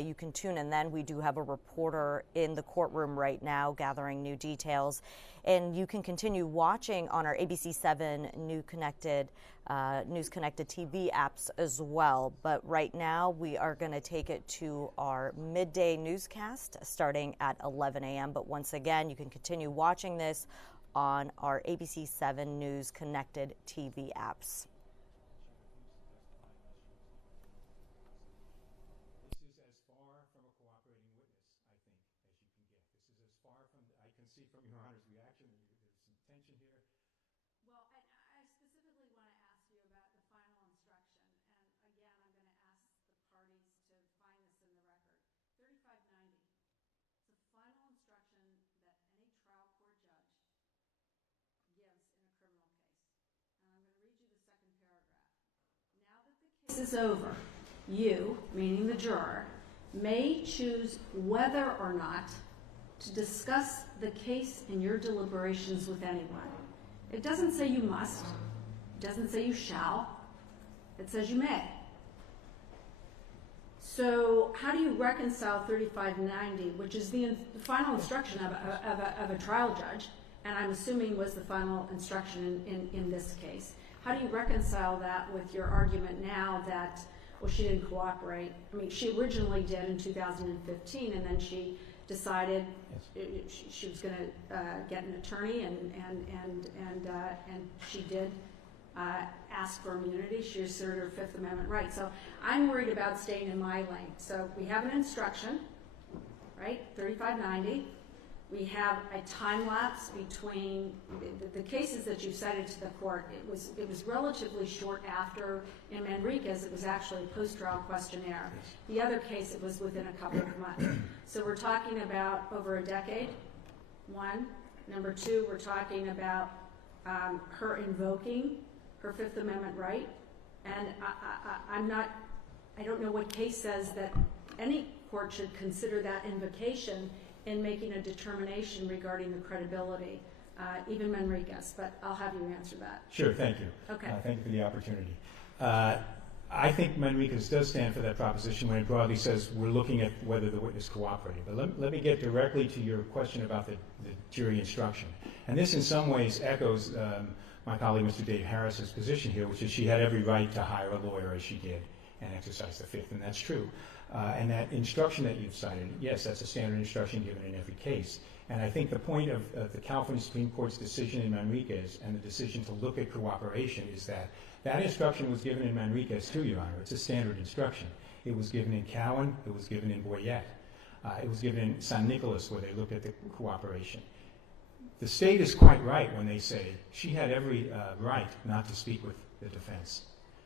You can tune in then. We do have a reporter in the courtroom right now gathering new details. And you can continue watching on our ABC 7 News Connected TV apps as well. But right now we are going to take it to our midday newscast starting at 11 a.m. But once again, you can continue watching this on our ABC 7 News Connected TV apps. This is as far from a cooperating witness, I think, as you can get. This is as far from, I can see from Your Honor's reaction, there's some tension here. Well, and I specifically want to ask you about the final instruction. And again, I'm going to ask the parties to find this in the record. 3590. It's a final instruction that any trial court judge gives in a criminal case. And I'm going to read you the second paragraph. Now that the case is over, you, meaning the juror, may choose whether or not to discuss the case in your deliberations with anyone. It doesn't say you must. It doesn't say you shall. It says you may. So how do you reconcile 3590, which is the final instruction of a trial judge, and I'm assuming was the final instruction in this case? How do you reconcile that with your argument now that, well, she didn't cooperate? I mean, she originally did in 2015, and then she decided she was going to get an attorney, and she did ask for immunity. She asserted her Fifth Amendment right. So I'm worried about staying in my lane. So we have an instruction, right? 3590. We have a time lapse between the cases that you cited to the court. It was relatively short after. In Manriquez, it was actually a post-trial questionnaire. The other case, it was within a couple of months. So we're talking about over a decade, one. Number two, we're talking about her invoking her Fifth Amendment right. And I don't know what case says that any court should consider that invocation in making a determination regarding the credibility, even Manriquez, but I'll have you answer that. Sure, thank you. Okay. Thank you for the opportunity. I think Manriquez does stand for that proposition when it broadly says we're looking at whether the witness cooperated. But let me get directly to your question about the jury instruction. And this in some ways echoes my colleague Mr. Dave Harris's position here, which is she had every right to hire a lawyer as she did and exercise the Fifth, and that's true. And that instruction that you've cited, yes, that's a standard instruction given in every case. And I think the point of the California Supreme Court's decision in Manriquez and the decision to look at cooperation is that that instruction was given in Manriquez too, Your Honor. It's a standard instruction. It was given in Cowan. It was given in Boyette. It was given in San Nicolas, where they looked at the cooperation. The state is quite right when they say she had every right not to speak with the defense.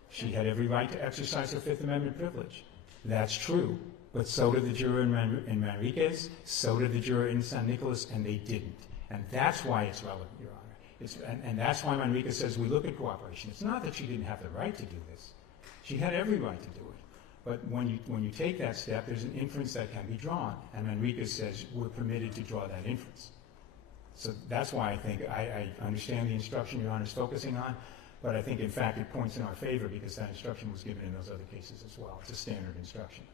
She had every right to exercise her Fifth Amendment privilege. That's true, but so did the juror in Manriquez, so did the juror in San Nicolas, and they didn't. And that's why it's relevant, Your Honor. And that's why Manriquez says we look at cooperation. It's not that she didn't have the right to do this. She had every right to do it. But when you take that step, there's an inference that can be drawn, and Manriquez says we're permitted to draw that inference. So that's why I think I understand the instruction Your Honor is focusing on, but I think, in fact, it points in our favor because that instruction was given in those other cases as well. It's a standard instruction.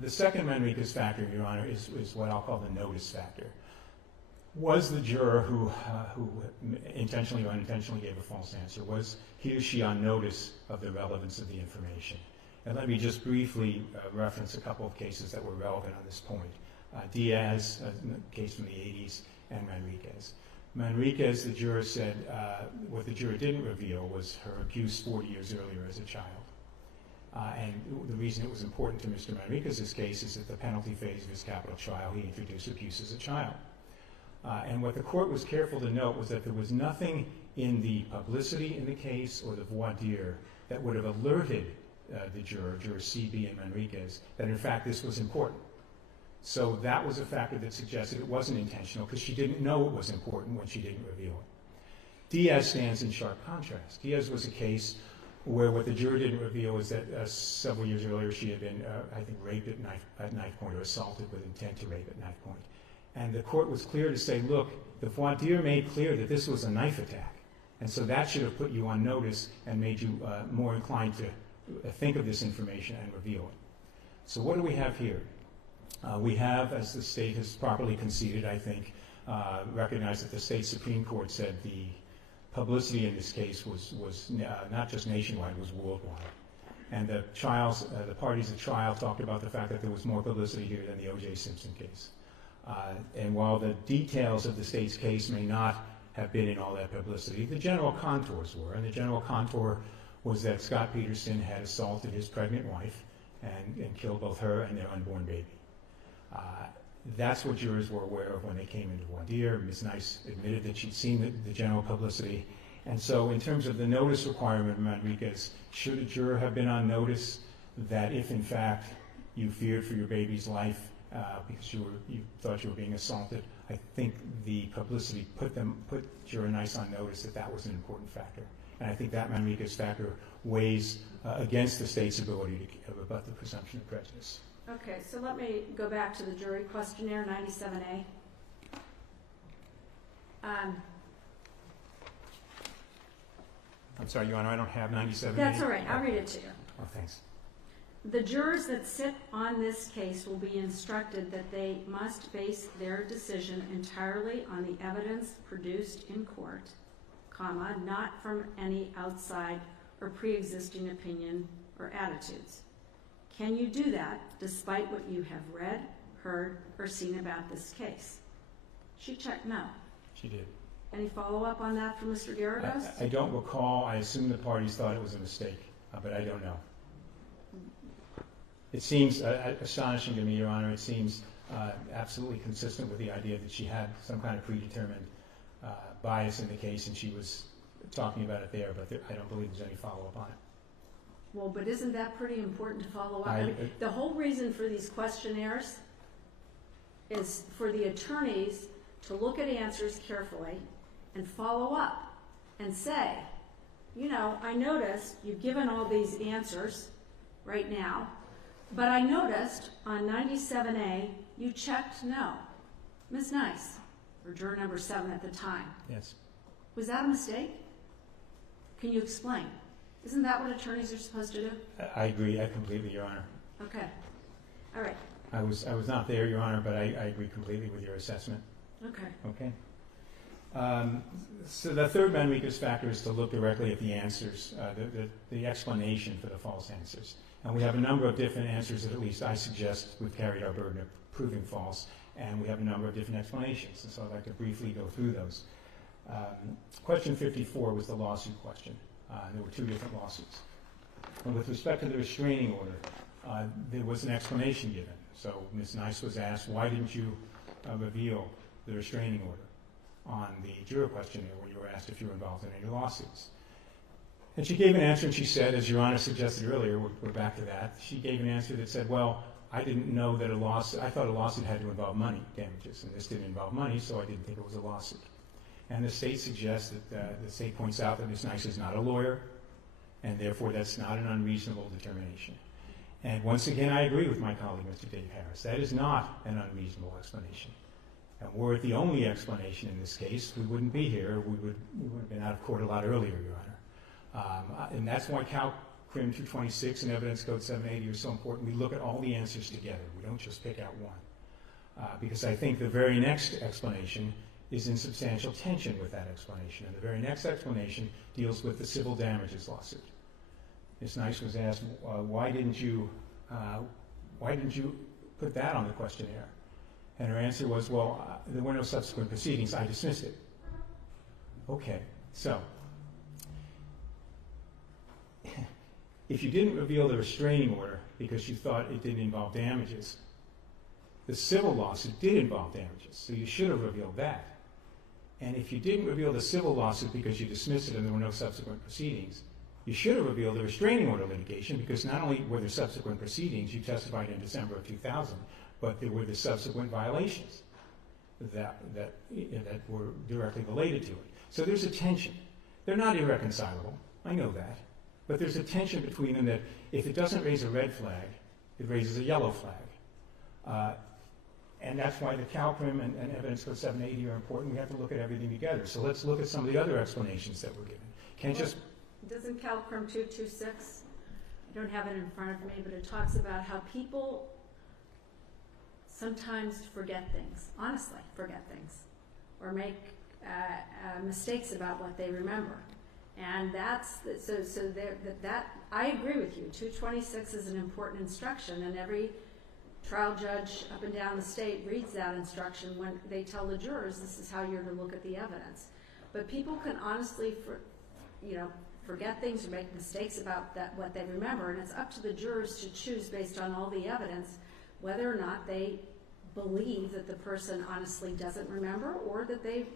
The second Manriquez factor, Your Honor, is what I'll call the notice factor. Was the juror who intentionally or unintentionally gave a false answer, was he or she on notice of the relevance of the information? And let me just briefly reference a couple of cases that were relevant on this point. Diaz, a case from the 80s, and Manriquez. Manriquez, the juror said what the juror didn't reveal was her abuse 40 years earlier as a child. And the reason it was important to Mr. Manriquez's case is that the penalty phase of his capital trial, he introduced abuse as a child. And what the court was careful to note was that there was nothing in the publicity in the case or the voir dire that would have alerted the juror CB and Manriquez, that in fact this was important. So that was a factor that suggested it wasn't intentional because she didn't know it was important when she didn't reveal it. Diaz stands in sharp contrast. Diaz was a case where what the juror didn't reveal is that several years earlier she had been, I think, raped at knife point or assaulted with intent to rape at knife point. And the court was clear to say, look, the voir dire made clear that this was a knife attack. And so that should have put you on notice and made you more inclined to think of this information and reveal it. So what do we have here? We have, as the state has properly conceded, I think, recognized that the state Supreme Court said the publicity in this case was not just nationwide, it was worldwide. And the parties at trial talked about the fact that there was more publicity here than the O.J. Simpson case. And while the details of the state's case may not have been in all that publicity, the general contours were. And the general contour was that Scott Peterson had assaulted his pregnant wife and killed both her and their unborn baby. That's what jurors were aware of when they came into voir dire. Ms. Nice admitted that she'd seen the general publicity. And so in terms of the notice requirement of Manriquez, should a juror have been on notice that if in fact you feared for your baby's life because you thought you were being assaulted, I think the publicity put Juror Nice on notice that that was an important factor. And I think that Manriquez factor weighs against the state's ability to rebut the presumption of prejudice. Okay, so let me go back to the jury questionnaire, 97A. I'm sorry, Your Honor, I don't have 97A. That's all right. I'll read it to you. Oh, thanks. The jurors that sit on this case will be instructed that they must base their decision entirely on the evidence produced in court, comma, not from any outside or pre-existing opinion or attitudes. Can you do that despite what you have read, heard, or seen about this case? She checked no. She did. Any follow-up on that from Mr. Garagos? I don't recall. I assume the parties thought it was a mistake, but I don't know. It seems astonishing to me, Your Honor. It seems absolutely consistent with the idea that she had some kind of predetermined bias in the case, and she was talking about it there, but I don't believe there's any follow-up on it. Well, but isn't that pretty important to follow up? I mean, the whole reason for these questionnaires is for the attorneys to look at answers carefully and follow up and say, you know, I noticed you've given all these answers right now, but I noticed on 97A you checked no. Ms. Nice, or juror number 7 at the time. Yes. Was that a mistake? Can you explain? Isn't that what attorneys are supposed to do? I agree. I completely, Your Honor. Okay. All right. I was not there, Your Honor, but I agree completely with your assessment. Okay. Okay. So the third Manriquez factor is to look directly at the answers, the explanation for the false answers. And we have a number of different answers that at least I suggest we've carried our burden of proving false, and we have a number of different explanations. And so I'd like to briefly go through those. Question 54 was the lawsuit question. There were 2 different lawsuits. And with respect to the restraining order, there was an explanation given. So Ms. Nice was asked, why didn't you reveal the restraining order on the juror questionnaire when you were asked if you were involved in any lawsuits? And she gave an answer, and she said, as Your Honor suggested earlier, we're back to that, she gave an answer that said, well, I didn't know that I thought a lawsuit had to involve money damages, and this didn't involve money, so I didn't think it was a lawsuit. And the state suggests that the state points out that Ms. Nice is not a lawyer, and therefore that's not an unreasonable determination. And once again, I agree with my colleague, Mr. Dave Harris. That is not an unreasonable explanation. And were it the only explanation in this case, we wouldn't be here. We would have been out of court a lot earlier, Your Honor. And that's why Cal Crim 226 and Evidence Code 780 are so important. We look at all the answers together. We don't just pick out one. Because I think the very next explanation is in substantial tension with that explanation. And the very next explanation deals with the civil damages lawsuit. Ms. Nice was asked, why didn't you put that on the questionnaire? And her answer was, well, there were no subsequent proceedings. I dismissed it. Okay, so if you didn't reveal the restraining order because you thought it didn't involve damages, the civil lawsuit did involve damages, so you should have revealed that. And if you didn't reveal the civil lawsuit because you dismissed it and there were no subsequent proceedings, you should have revealed the restraining order litigation, because not only were there subsequent proceedings, you testified in December of 2000, but there were the subsequent violations that were directly related to it. So there's a tension. They're not irreconcilable. I know that. But there's a tension between them that if it doesn't raise a red flag, it raises a yellow flag. And that's why the CalCrim and Evidence Code 780 are important. We have to look at everything together. So let's look at some of the other explanations that were given. Can't just... Doesn't CalCrim 226, I don't have it in front of me, but it talks about how people sometimes forget things, honestly forget things, or make mistakes about what they remember. And that's, that I agree with you. 226 is an important instruction, and every trial judge up and down the state reads that instruction when they tell the jurors this is how you're to look at the evidence. But people can honestly, forget things or make mistakes about what they remember, and it's up to the jurors to choose based on all the evidence whether or not they believe that the person honestly doesn't remember or that they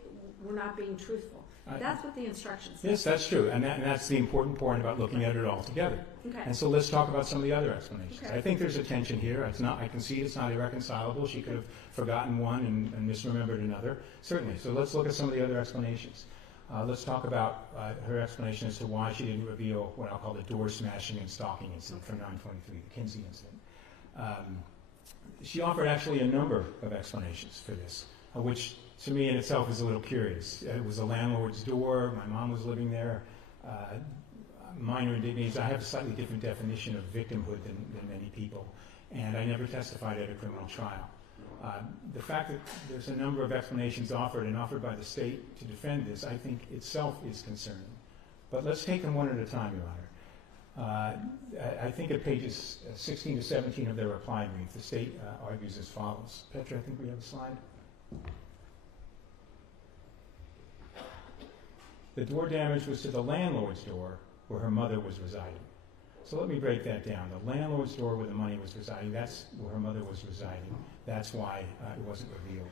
were not being truthful. That's what the instruction says. Yes, that's true, and that's the important point about looking at it all together. Okay. And so let's talk about some of the other explanations. Okay. I think there's a tension here. It's not. I concede it's not irreconcilable. She could have forgotten one and misremembered another. Certainly. So let's look at some of the other explanations. Let's talk about her explanation as to why she didn't reveal what I'll call the door smashing and stalking incident from 923, the Kinsey incident. She offered actually a number of explanations for this, which to me in itself is a little curious. It was a landlord's door. My mom was living there. minor indignities. I have a slightly different definition of victimhood than many people, and I never testified at a criminal trial. The fact that there's a number of explanations offered and offered by the state to defend this, I think itself is concerning. But let's take them one at a time, Your Honor. I think at pages 16 to 17 of their reply brief, the state argues as follows. Petra, I think we have a slide. The door damage was to the landlord's door where her mother was residing. So let me break that down. The landlord's door where the money was residing, that's where her mother was residing. That's why it wasn't revealed.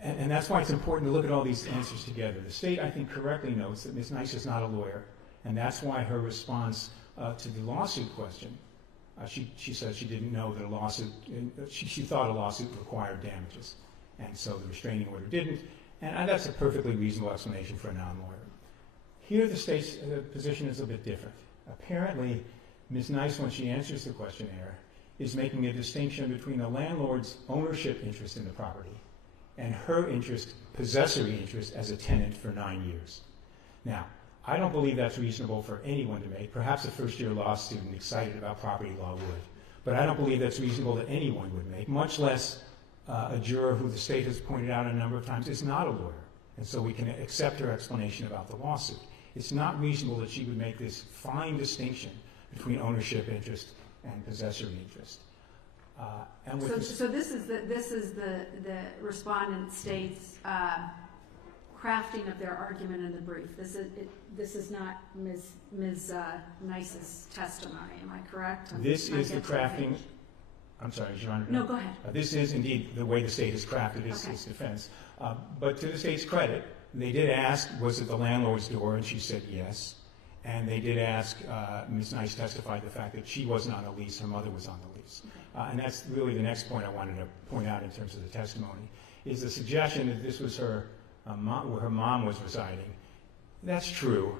And that's why it's important to look at all these answers together. The state, I think, correctly notes that Ms. Nice is not a lawyer, and that's why her response to the lawsuit question, she says she didn't know that a lawsuit, she thought a lawsuit required damages, and so the restraining order didn't, and that's a perfectly reasonable explanation for a non-lawyer. Here the state's position is a bit different. Apparently, Ms. Nice, when she answers the questionnaire, is making a distinction between the landlord's ownership interest in the property and her interest, possessory interest, as a tenant for 9 years. Now, I don't believe that's reasonable for anyone to make. Perhaps a first-year law student excited about property law would. But I don't believe that's reasonable that anyone would make, much less a juror who the state has pointed out a number of times is not a lawyer. And so we can accept her explanation about the lawsuit. It's not reasonable that she would make this fine distinction between ownership interest and possessory interest. So this is the respondent state's crafting of their argument in the brief. This is not Ms. Nice's testimony. Am I correct? This is the crafting. I'm sorry, Your Honor. No, go ahead. This is indeed the way the state has crafted its defense. But to the state's credit, they did ask, was it the landlord's door, and she said yes. And they did ask, Ms. Nice testified the fact that she wasn't on the lease, her mother was on the lease. And that's really the next point I wanted to point out in terms of the testimony, is the suggestion that this was where her mom was residing. That's true,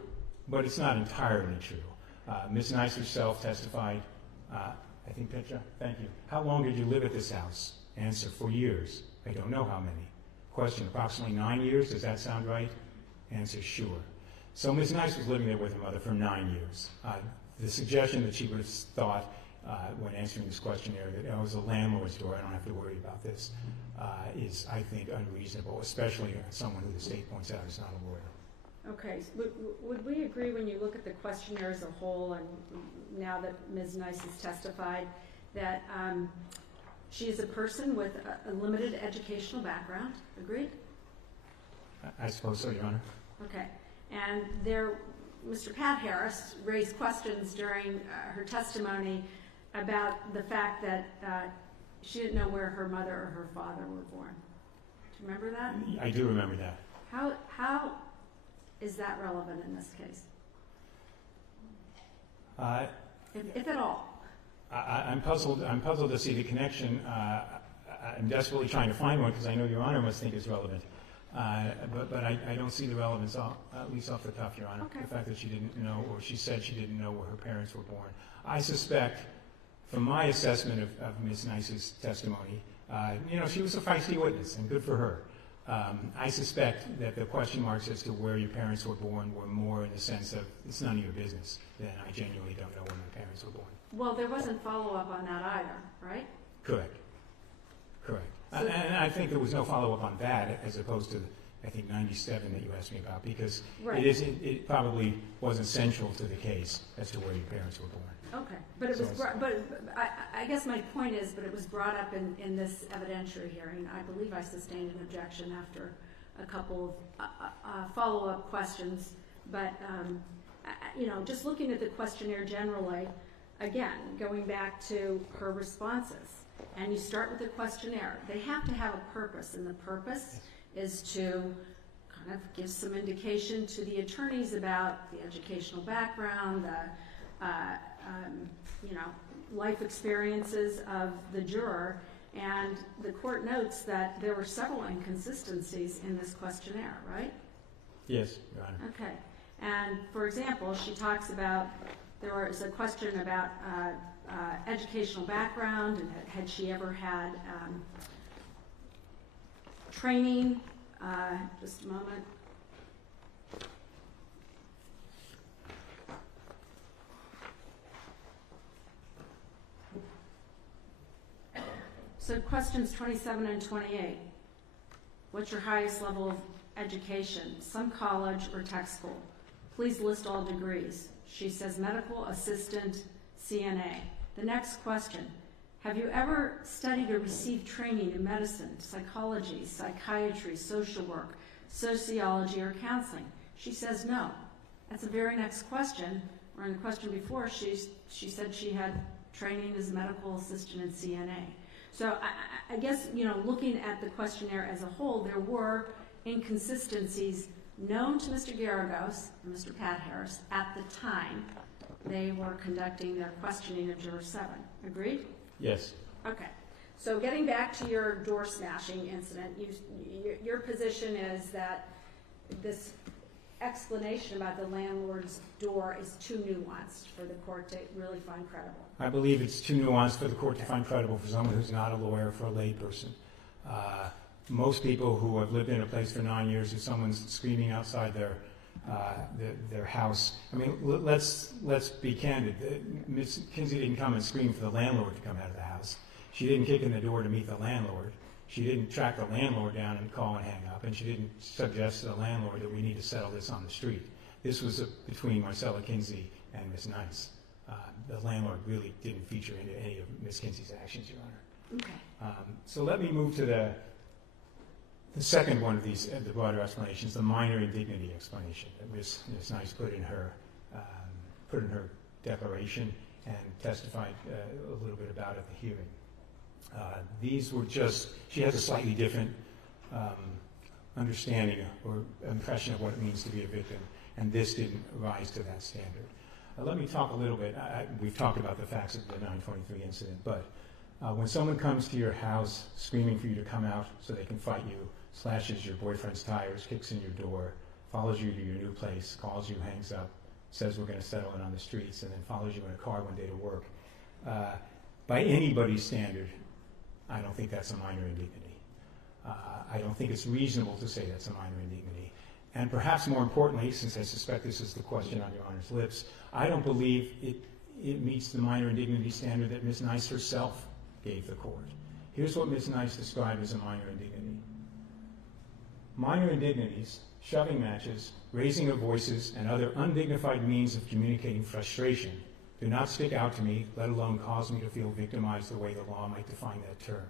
but it's not entirely true. Ms. Nice herself testified, I think, Petra, thank you. How long did you live at this house? Answer, for years. I don't know how many. Question, approximately 9 years. Does that sound right? Answer, sure. So Ms. Nice was living there with her mother for 9 years. The suggestion that she would have thought when answering this questionnaire that it was a landlord's door, I don't have to worry about this, is, I think, unreasonable, especially someone who the state points out is not a lawyer. Okay. Would we agree when you look at the questionnaire as a whole, and now that Ms. Nice has testified, that she is a person with a limited educational background? Agreed? I suppose so, Your Honor. Okay. And Mr. Pat Harris raised questions during her testimony about the fact that she didn't know where her mother or her father were born. Do you remember that? I do remember that. How is that relevant in this case? If at all. I'm puzzled to see the connection. I'm desperately trying to find one because I know Your Honor must think it's relevant. But I don't see the relevance, at least off the cuff, Your Honor. Okay. The fact that she didn't know, or she said she didn't know where her parents were born. I suspect, from my assessment of Ms. Nice's testimony, she was a feisty witness, and good for her. I suspect that the question marks as to where your parents were born were more in the sense of, it's none of your business, than I genuinely don't know where my parents were born. Well, there wasn't follow-up on that either, right? Correct. And I think there was no follow-up on that, as opposed to, I think, 97 that you asked me about, because right. It probably wasn't central to the case as to where your parents were born. Okay, but it was. I guess my point is, but it was brought up in this evidentiary hearing. I believe I sustained an objection after a couple of follow-up questions. But just looking at the questionnaire generally, again, going back to her responses, and you start with the questionnaire. They have to have a purpose, and the purpose is to kind of give some indication to the attorneys about the educational background, the life experiences of the juror, and the court notes that there were several inconsistencies in this questionnaire, right? Yes, Your Honor. Okay, and for example, she talks about, there was a question about educational background, and had she ever had training, just a moment. So questions 27 and 28. What's your highest level of education? Some college or tech school. Please list all degrees. She says medical assistant, CNA. The next question. Have you ever studied or received training in medicine, psychology, psychiatry, social work, sociology, or counseling? She says no. That's the very next question, or in the question before, she said she had training as a medical assistant in CNA. So I guess, looking at the questionnaire as a whole, there were inconsistencies known to Mr. Garagos and Mr. Pat Harris at the time they were conducting their questioning of Juror 7. Agreed? Yes. Okay. So getting back to your door smashing incident, your position is that this explanation about the landlord's door is too nuanced for the court to really find credible. I believe it's too nuanced for the court to find credible for someone who's not a lawyer, for a layperson. Most people who have lived in a place for 9 years, if someone's screaming outside their house, I mean, let's be candid. Ms. Kinsey didn't come and scream for the landlord to come out of the house. She didn't kick in the door to meet the landlord. She didn't track the landlord down and call and hang up, and she didn't suggest to the landlord that we need to settle this on the street. This was between Marcella Kinsey and Ms. Nice. The landlord really didn't feature into any of Ms. Kinsey's actions, Your Honor. Okay. So let me move to the second one of these, the broader explanations, the minor indignity explanation that Ms. Nice put in her declaration and testified a little bit about at the hearing. These were just, she has a slightly different understanding or impression of what it means to be a victim, and this didn't rise to that standard. Let me talk a little bit. We've talked about the facts of the 923 incident, but when someone comes to your house screaming for you to come out so they can fight you, slashes your boyfriend's tires, kicks in your door, follows you to your new place, calls you, hangs up, says we're going to settle it on the streets, and then follows you in a car one day to work, by anybody's standard, I don't think that's a minor indignity. I don't think it's reasonable to say that's a minor indignity. And perhaps more importantly, since I suspect this is the question on Your Honor's lips, I don't believe it meets the minor indignity standard that Ms. Nice herself gave the court. Here's what Ms. Nice described as a minor indignity. Minor indignities, shoving matches, raising of voices, and other undignified means of communicating frustration do not stick out to me, let alone cause me to feel victimized the way the law might define that term.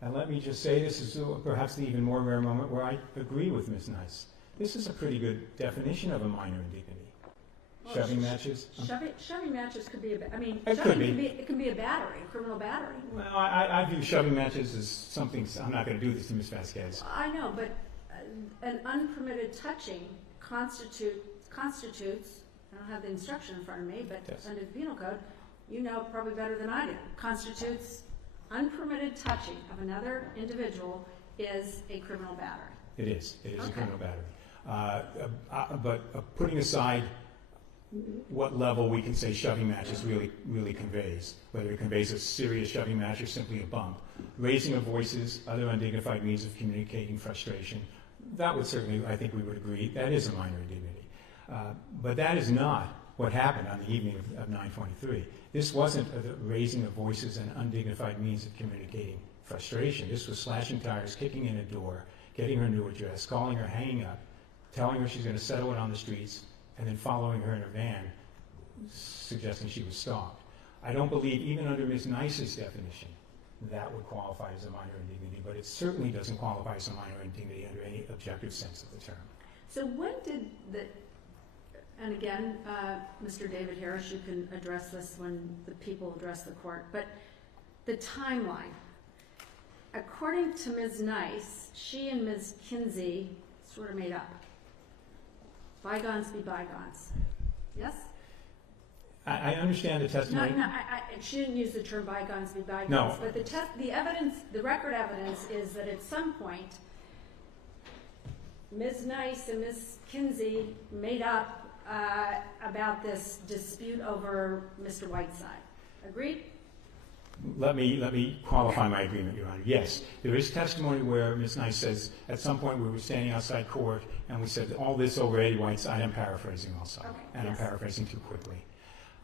And let me just say, this is perhaps the even more rare moment where I agree with Ms. Nice. This is a pretty good definition of a minor indignity. Well, shoving matches? Shoving matches could be it can be a battery, a criminal battery. Well, I view shoving matches as something, I'm not going to do this to Ms. Vasquez. I know, but an unpermitted touching constitutes, I don't have the instruction in front of me, but yes. Under the penal code, you know probably better than I do, constitutes unpermitted touching of another individual is a criminal battery. It is Okay. a criminal battery. But putting aside what level we can say shoving matches really conveys, whether it conveys a serious shoving match or simply a bump, raising of voices, other undignified means of communicating frustration, that would certainly, I think we would agree, that is a minor indignity. But that is not what happened on the evening of 923. This wasn't a raising of voices and undignified means of communicating frustration. This was slashing tires, kicking in a door, getting her new address, calling her, hanging up, telling her she's going to settle it on the streets, and then following her in a van, suggesting she was stalked. I don't believe, even under Ms. Nice's definition, that would qualify as a minor indignity, but it certainly doesn't qualify as a minor indignity under any objective sense of the term. So when did and again, Mr. David Harris, you can address this when the people address the court, but the timeline. According to Ms. Nice, she and Ms. Kinsey sort of made up. Bygones be bygones. Yes? I understand the testimony. No, she didn't use the term bygones be bygones. No. But the evidence, the record evidence is that at some point, Ms. Nice and Ms. Kinsey made up about this dispute over Mr. Whiteside. Agreed? Let me qualify my agreement, Your Honor. Yes, there is testimony where Ms. Nice says, at some point we were standing outside court and we said, all this over Eddie Whiteside, I'm paraphrasing also, Okay, and yes. I'm paraphrasing too quickly.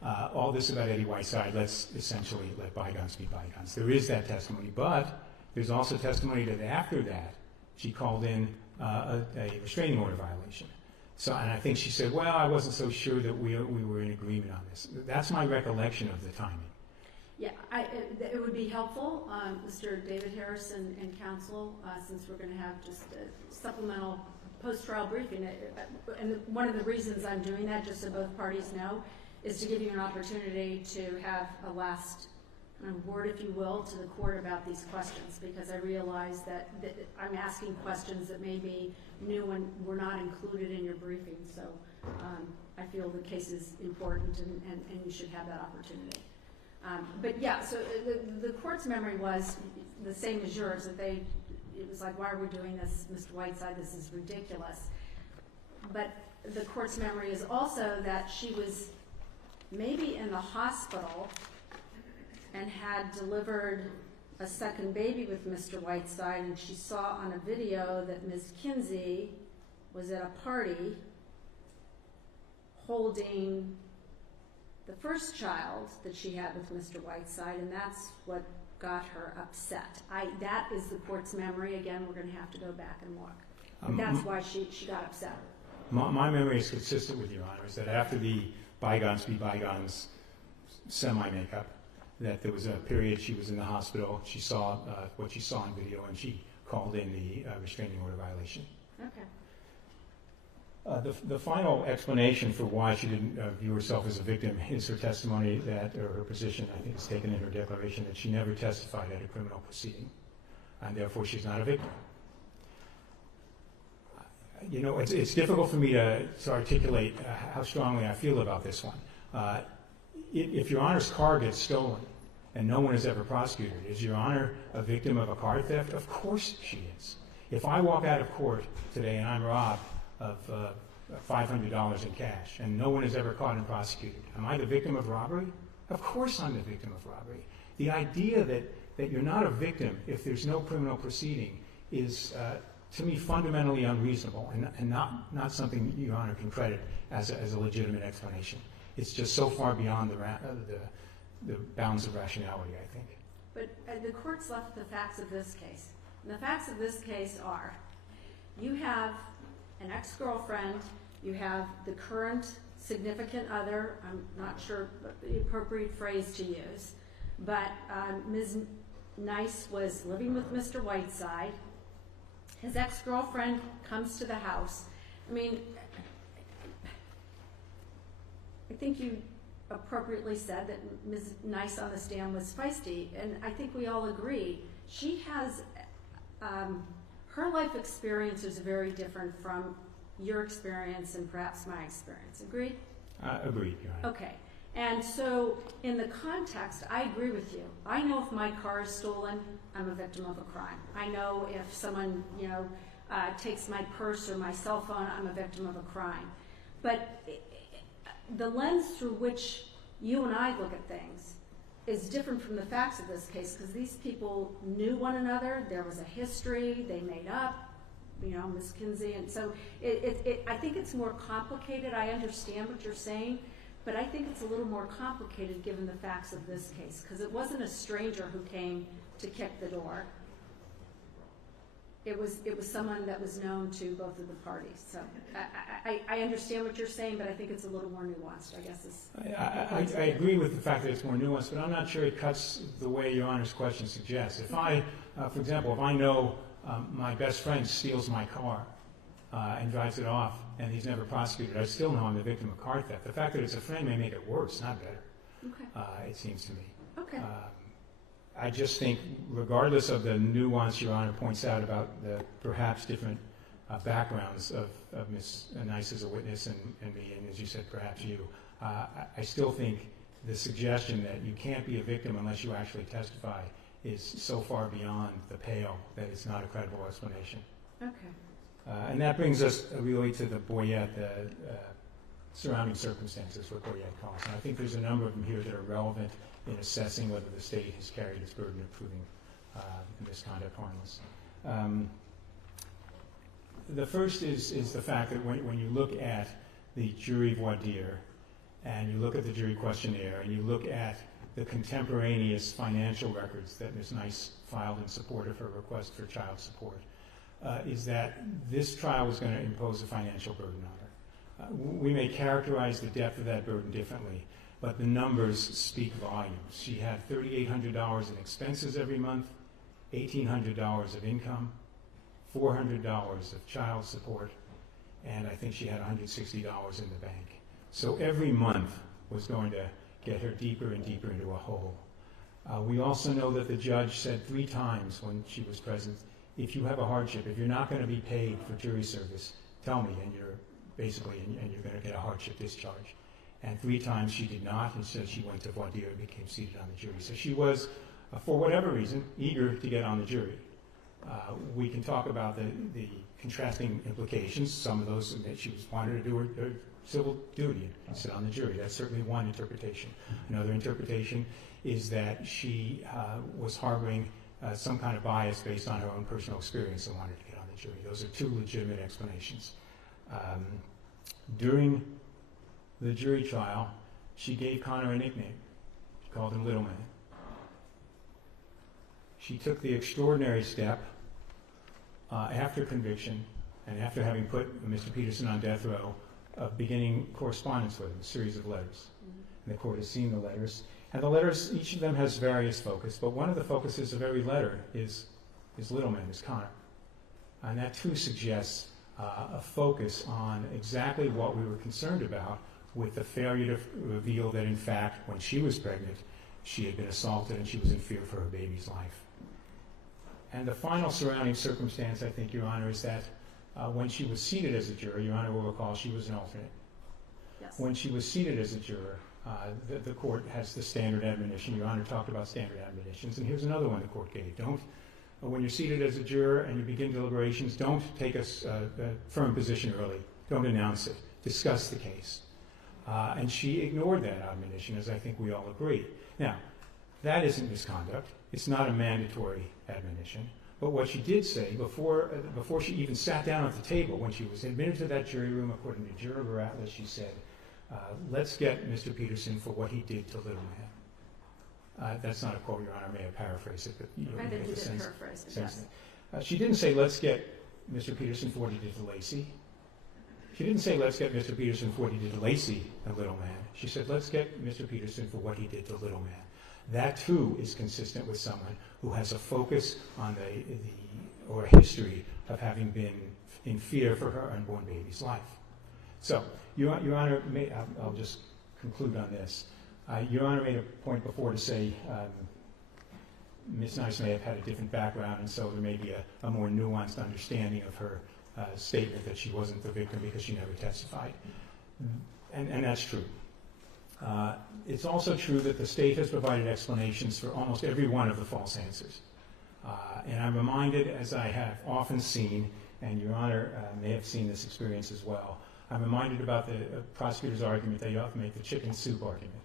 all this about Eddie Whiteside, let's essentially let bygones be bygones. There is that testimony, but there's also testimony that after that, she called in a restraining order violation. So, and I think she said, well, I wasn't so sure that we were in agreement on this. That's my recollection of the timing. Yeah, it would be helpful, Mr. David Harris and counsel, since we're going to have just a supplemental post-trial briefing. And one of the reasons I'm doing that, just so both parties know, is to give you an opportunity to have a last word, if you will, to the court about these questions, because I realize that I'm asking questions that may be new and were not included in your briefing. So I feel the case is important and you should have that opportunity. But yeah, so the court's memory was the same as yours, that it was like, why are we doing this, Mr. Whiteside? This is ridiculous. But the court's memory is also that she was maybe in the hospital and had delivered a second baby with Mr. Whiteside, and she saw on a video that Ms. Kinsey was at a party holding the first child that she had with Mr. Whiteside, and that's what got her upset. That is the court's memory. Again, we're going to have to go back and look. That's why she got upset. My memory is consistent with your Honor, is that after the bygones be bygones semi-makeup, that there was a period she was in the hospital, she saw what she saw in video, and she called in the restraining order violation. Okay. The final explanation for why she didn't view herself as a victim is her testimony that, or her position, I think is taken in her declaration, that she never testified at a criminal proceeding, and therefore she's not a victim. You know, it's difficult for me to articulate how strongly I feel about this one. If Your Honor's car gets stolen and no one is ever prosecuted, is Your Honor a victim of a car theft? Of course she is. If I walk out of court today and I'm robbed of $500 in cash and no one is ever caught and prosecuted, am I the victim of robbery? Of course I'm the victim of robbery. The idea that you're not a victim if there's no criminal proceeding is, to me, fundamentally unreasonable and not something Your Honor can credit as a legitimate explanation. It's just so far beyond the bounds of rationality, I think. But the court's left the facts of this case. And the facts of this case are, you have an ex-girlfriend, you have the current significant other, I'm not sure the appropriate phrase to use, but Ms. Nice was living with Mr. Whiteside. His ex-girlfriend comes to the house. I mean, I think you appropriately said that Ms. Nice on the stand was feisty, and I think we all agree. She has, her life experience is very different from your experience and perhaps my experience. Agreed? Agreed, Your Honor. Okay. And so in the context, I agree with you. I know if my car is stolen, I'm a victim of a crime. I know if someone, takes my purse or my cell phone, I'm a victim of a crime. But the lens through which you and I look at things is different from the facts of this case, because these people knew one another. There was a history. They made up, Ms. Kinsey. And so I think it's more complicated. I understand what you're saying, but I think it's a little more complicated given the facts of this case, because it wasn't a stranger who came to kick the door. It was someone that was known to both of the parties. So I understand what you're saying, but I think it's a little more nuanced, I guess. I agree with the fact that it's more nuanced, but I'm not sure it cuts the way Your Honor's question suggests. If I, for example, if I know my best friend steals my car and drives it off and he's never prosecuted, I still know I'm the victim of car theft. The fact that it's a friend may make it worse, not better, it seems to me. Okay. I just think, regardless of the nuance Your Honor points out about the perhaps different backgrounds of Ms. Nice as a witness and me, and as you said, perhaps you, I still think the suggestion that you can't be a victim unless you actually testify is so far beyond the pale that it's not a credible explanation. Okay. And that brings us really to the Boyette, the surrounding circumstances for Boyette calls. And I think there's a number of them here that are relevant in assessing whether the state has carried its burden of proving the misconduct harmless. The first is the fact that when you look at the jury voir dire and you look at the jury questionnaire, and you look at the contemporaneous financial records that Ms. Nice filed in support of her request for child support, is that this trial was going to impose a financial burden on her. We may characterize the depth of that burden differently, but the numbers speak volumes. She had $3,800 in expenses every month, $1,800 of income, $400 of child support, and I think she had $160 in the bank. So every month was going to get her deeper and deeper into a hole. We also know that the judge said 3 times when she was present, if you have a hardship, if you're not going to be paid for jury service, tell me, and you're going to get a hardship discharge. And 3 times she did not, and so she went to voir dire and became seated on the jury. So she was, for whatever reason, eager to get on the jury. We can talk about the contrasting implications. Some of those that she wanted to do her civil duty and sit on the jury. That's certainly one interpretation. Another interpretation is that she was harboring some kind of bias based on her own personal experience and wanted to get on the jury. Those are 2 legitimate explanations. During the jury trial, she gave Connor a nickname. She called him Little Man. She took the extraordinary step after conviction and after having put Mr. Peterson on death row of beginning correspondence with him, a series of letters. And the court has seen the letters. And the letters, each of them has various focus, but one of the focuses of every letter is Little Man, is Connor. And that too suggests a focus on exactly what we were concerned about with the failure to reveal that, in fact, when she was pregnant, she had been assaulted and she was in fear for her baby's life. And the final surrounding circumstance, I think, Your Honor, is that when she was seated as a juror, Your Honor will recall she was an alternate. Yes. When she was seated as a juror, the court has the standard admonition. Your Honor talked about standard admonitions, and here's another one the court gave. When you're seated as a juror and you begin deliberations, don't take a firm position early. Don't announce it. Discuss the case. And she ignored that admonition, as I think we all agree. Now, that isn't misconduct. It's not a mandatory admonition. But what she did say before she even sat down at the table, when she was admitted to that jury room, according to Juror Baratlas, she said, let's get Mr. Peterson for what he did to Little Man. That's not a quote, Your Honor. I may have paraphrased it, but you know, I think get you the did sense. paraphrase it, yes. She didn't say, let's get Mr. Peterson for what he did to Lacey. She didn't say, let's get Mr. Peterson for what he did to Lacey and Little Man. She said, let's get Mr. Peterson for what he did to Little Man. That, too, is consistent with someone who has a focus on or a history of having been in fear for her unborn baby's life. So, Your Honor, I'll just conclude on this. Your Honor made a point before to say Ms. Nice may have had a different background, and so there may be a more nuanced understanding of her statement that she wasn't the victim because she never testified. And that's true. It's also true that the state has provided explanations for almost every one of the false answers. And I'm reminded, as I have often seen, and Your Honor may have seen this experience as well, I'm reminded about the prosecutor's argument. They often make the chicken soup argument,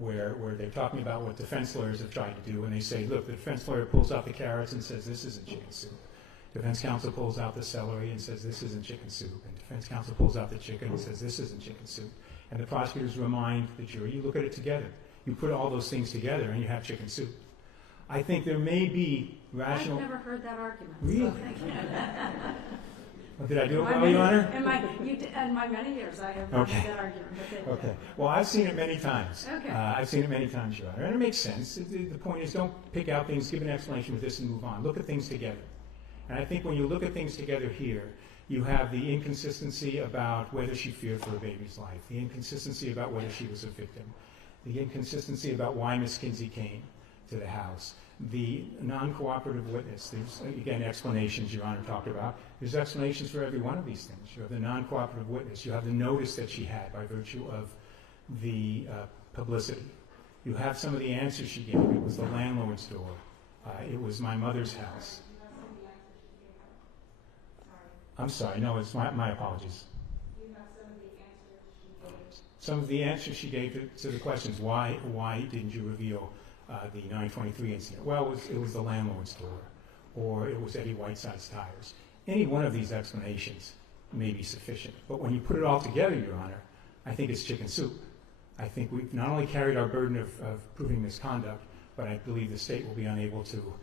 where they're talking about what defense lawyers have tried to do, and they say, look, the defense lawyer pulls out the carrots and says, this isn't chicken soup. Defense counsel pulls out the celery and says, this isn't chicken soup. And defense counsel pulls out the chicken and says, this isn't chicken soup. And the prosecutors remind the jury, you look at it together. You put all those things together and you have chicken soup. I think there may be rational... I've never heard that argument. Really? So thank you. Well, did I do it well, Your Honor? In my many years, I have not heard that argument. But thank you. Okay. Well, I've seen it many times. Okay. I've seen it many times, Your Honor. And it makes sense. The point is, don't pick out things, give an explanation with this and move on. Look at things together. And I think when you look at things together here, you have the inconsistency about whether she feared for her baby's life, the inconsistency about whether she was a victim, the inconsistency about why Ms. Kinsey came to the house, the non-cooperative witness. There's, again, explanations Your Honor talked about. There's explanations for every one of these things. You have the non-cooperative witness. You have the notice that she had by virtue of the publicity. You have some of the answers she gave. It was the landlord's door. It was my mother's house. I'm sorry, no, it's my apologies. You have some of the answers she gave to the questions. Why didn't you reveal the 923 incident? Well, it was the landlord's door, or it was Eddie Whiteside's tires. Any one of these explanations may be sufficient. But when you put it all together, Your Honor, I think it's chicken soup. I think we've not only carried our burden of proving misconduct, but I believe the state will be unable to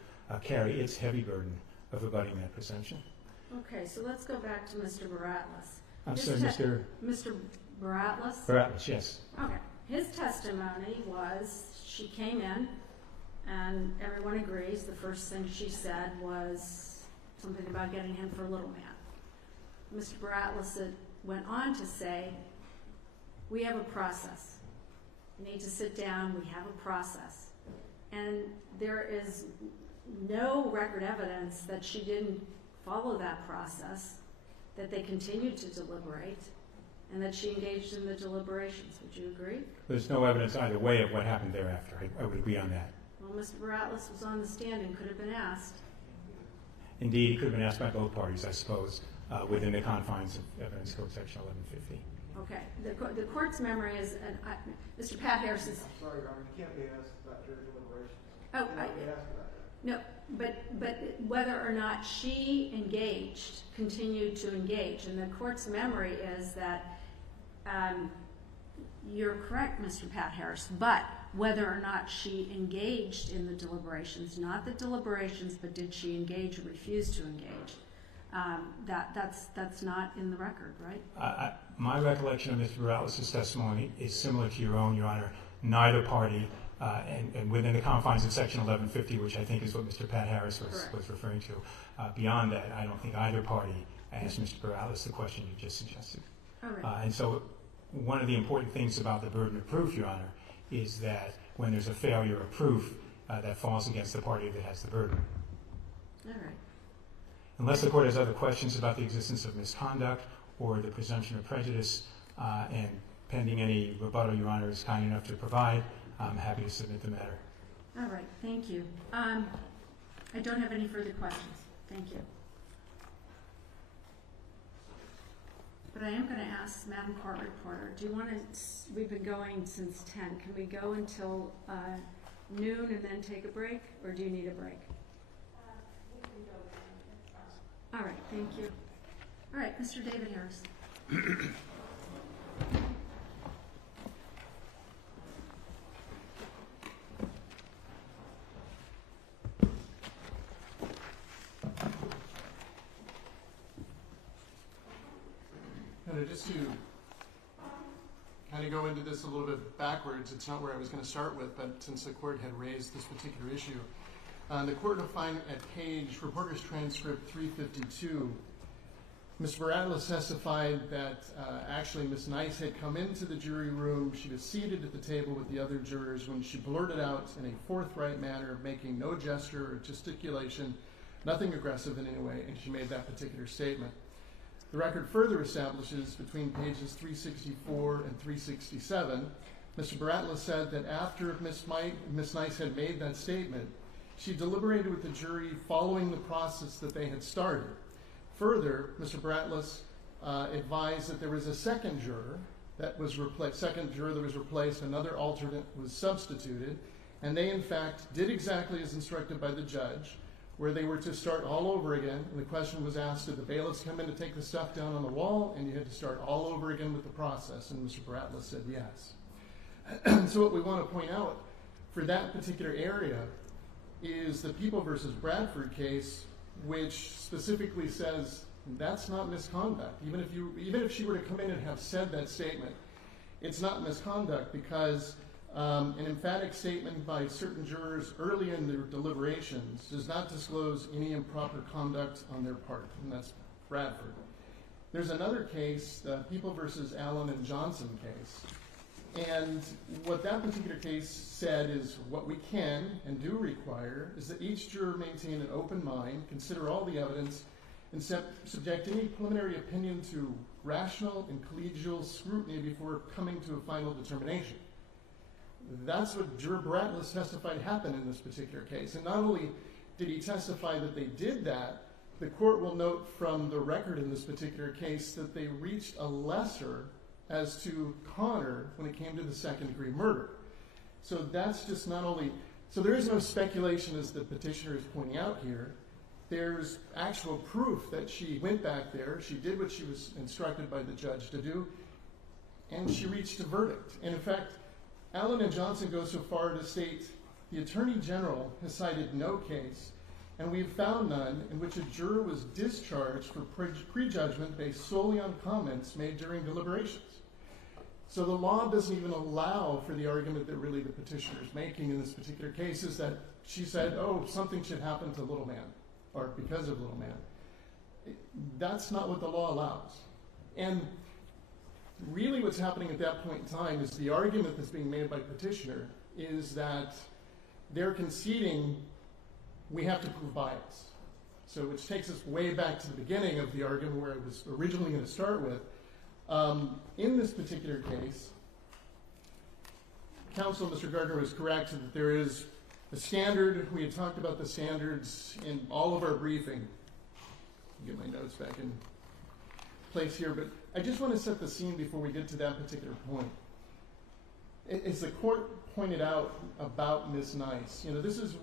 carry its heavy burden of rebutting that presumption. Okay, so let's go back to Mr. Baratlas. I'm sorry, Mr. Baratlas? Baratlas, yes. Okay. His testimony was she came in, and everyone agrees the first thing she said was something about getting him for a little man. Mr. Baratlas went on to say, we have a process. We need to sit down. We have a process. And there is no record evidence that she didn't follow that process, that they continued to deliberate, and that she engaged in the deliberations. Would you agree? There's no evidence either way of what happened thereafter. I would agree on that. Well, Mr. Baratlas was on the stand and could have been asked. Indeed, it could have been asked by both parties, I suppose, within the confines of Evidence Code Section 1150. Okay. The court's memory is, Mr. Pat Harrison. I'm sorry, Your Honor, you can't be asked about jury deliberations. Oh, You can't be asked about that. No, but whether or not she engaged, continued to engage, and the court's memory is that you're correct, Mr. Pat Harris, but whether or not she engaged in the deliberations, not the deliberations, but did she engage or refuse to engage? That's not in the record, right? My recollection of Mr. Baratlas' testimony is similar to your own, Your Honor. Neither party, and within the confines of Section 1150, which I think is what Mr. Pat Harris was referring to, beyond that, I don't think either party asked Mr. Baratlas the question you just suggested. All right. And so one of the important things about the burden of proof, Your Honor, is that when there's a failure of proof, that falls against the party that has the burden. All right. Unless the court has other questions about the existence of misconduct or the presumption of prejudice, and pending any rebuttal Your Honor is kind enough to provide, I'm happy to submit the matter. All right. Thank you. I don't have any further questions. Thank you. But I am going to ask Madam Court Reporter, do you want to, we've been going since 10, can we go until noon and then take a break, or do you need a break? We can go. All right, thank you. All right, Mr. David Harris. Just to kind of go into this a little bit backwards, it's not where I was going to start with, but since the court had raised this particular issue, the court will find at page, Reporter's Transcript 352, Ms. Baratlas testified that actually Ms. Nice had come into the jury room. She was seated at the table with the other jurors when she blurted out in a forthright manner, making no gesture or gesticulation, nothing aggressive in any way, and she made that particular statement. The record further establishes between pages 364 and 367, Mr. Baratlas said that after Ms. Nice had made that statement, she deliberated with the jury following the process that they had started. Further, Mr. Baratlas advised that there was a second juror that was replaced, another alternate was substituted, and they in fact did exactly as instructed by the judge, where they were to start all over again, and the question was asked, did the bailiffs come in to take the stuff down on the wall, and you had to start all over again with the process, and Mr. Baratlas said yes. So what we want to point out for that particular area is the People v. Bradford case, which specifically says that's not misconduct. Even if she were to come in and have said that statement, it's not misconduct because an emphatic statement by certain jurors early in their deliberations does not disclose any improper conduct on their part, and that's Bradford. There's another case, the People v. Allen and Johnson case, and what that particular case said is what we can and do require is that each juror maintain an open mind, consider all the evidence, and subject any preliminary opinion to rational and collegial scrutiny before coming to a final determination. That's what Juror Baratlas testified happened in this particular case. And not only did he testify that they did that, the court will note from the record in this particular case that they reached a lesser as to Connor when it came to the second-degree murder. So that's just not only... So there is no speculation, as the petitioner is pointing out here. There's actual proof that she went back there, she did what she was instructed by the judge to do, and she reached a verdict. And in fact, Allen and Johnson go so far to state the Attorney General has cited no case, and we've found none, in which a juror was discharged for prejudgment based solely on comments made during deliberations. So the law doesn't even allow for the argument that really the petitioner is making in this particular case, is that she said, oh, something should happen to little man, or because of little man. That's not what the law allows. And really what's happening at that point in time is the argument that's being made by petitioner is that they're conceding we have to prove bias. So which takes us way back to the beginning of the argument where it was originally going to start with. In this particular case, counsel, Mr. Gardner, was correct that there is a standard. We had talked about the standards in all of our briefing. Get my notes back in place here, but I just want to set the scene before we get to that particular point. As the court pointed out about Ms. Nice,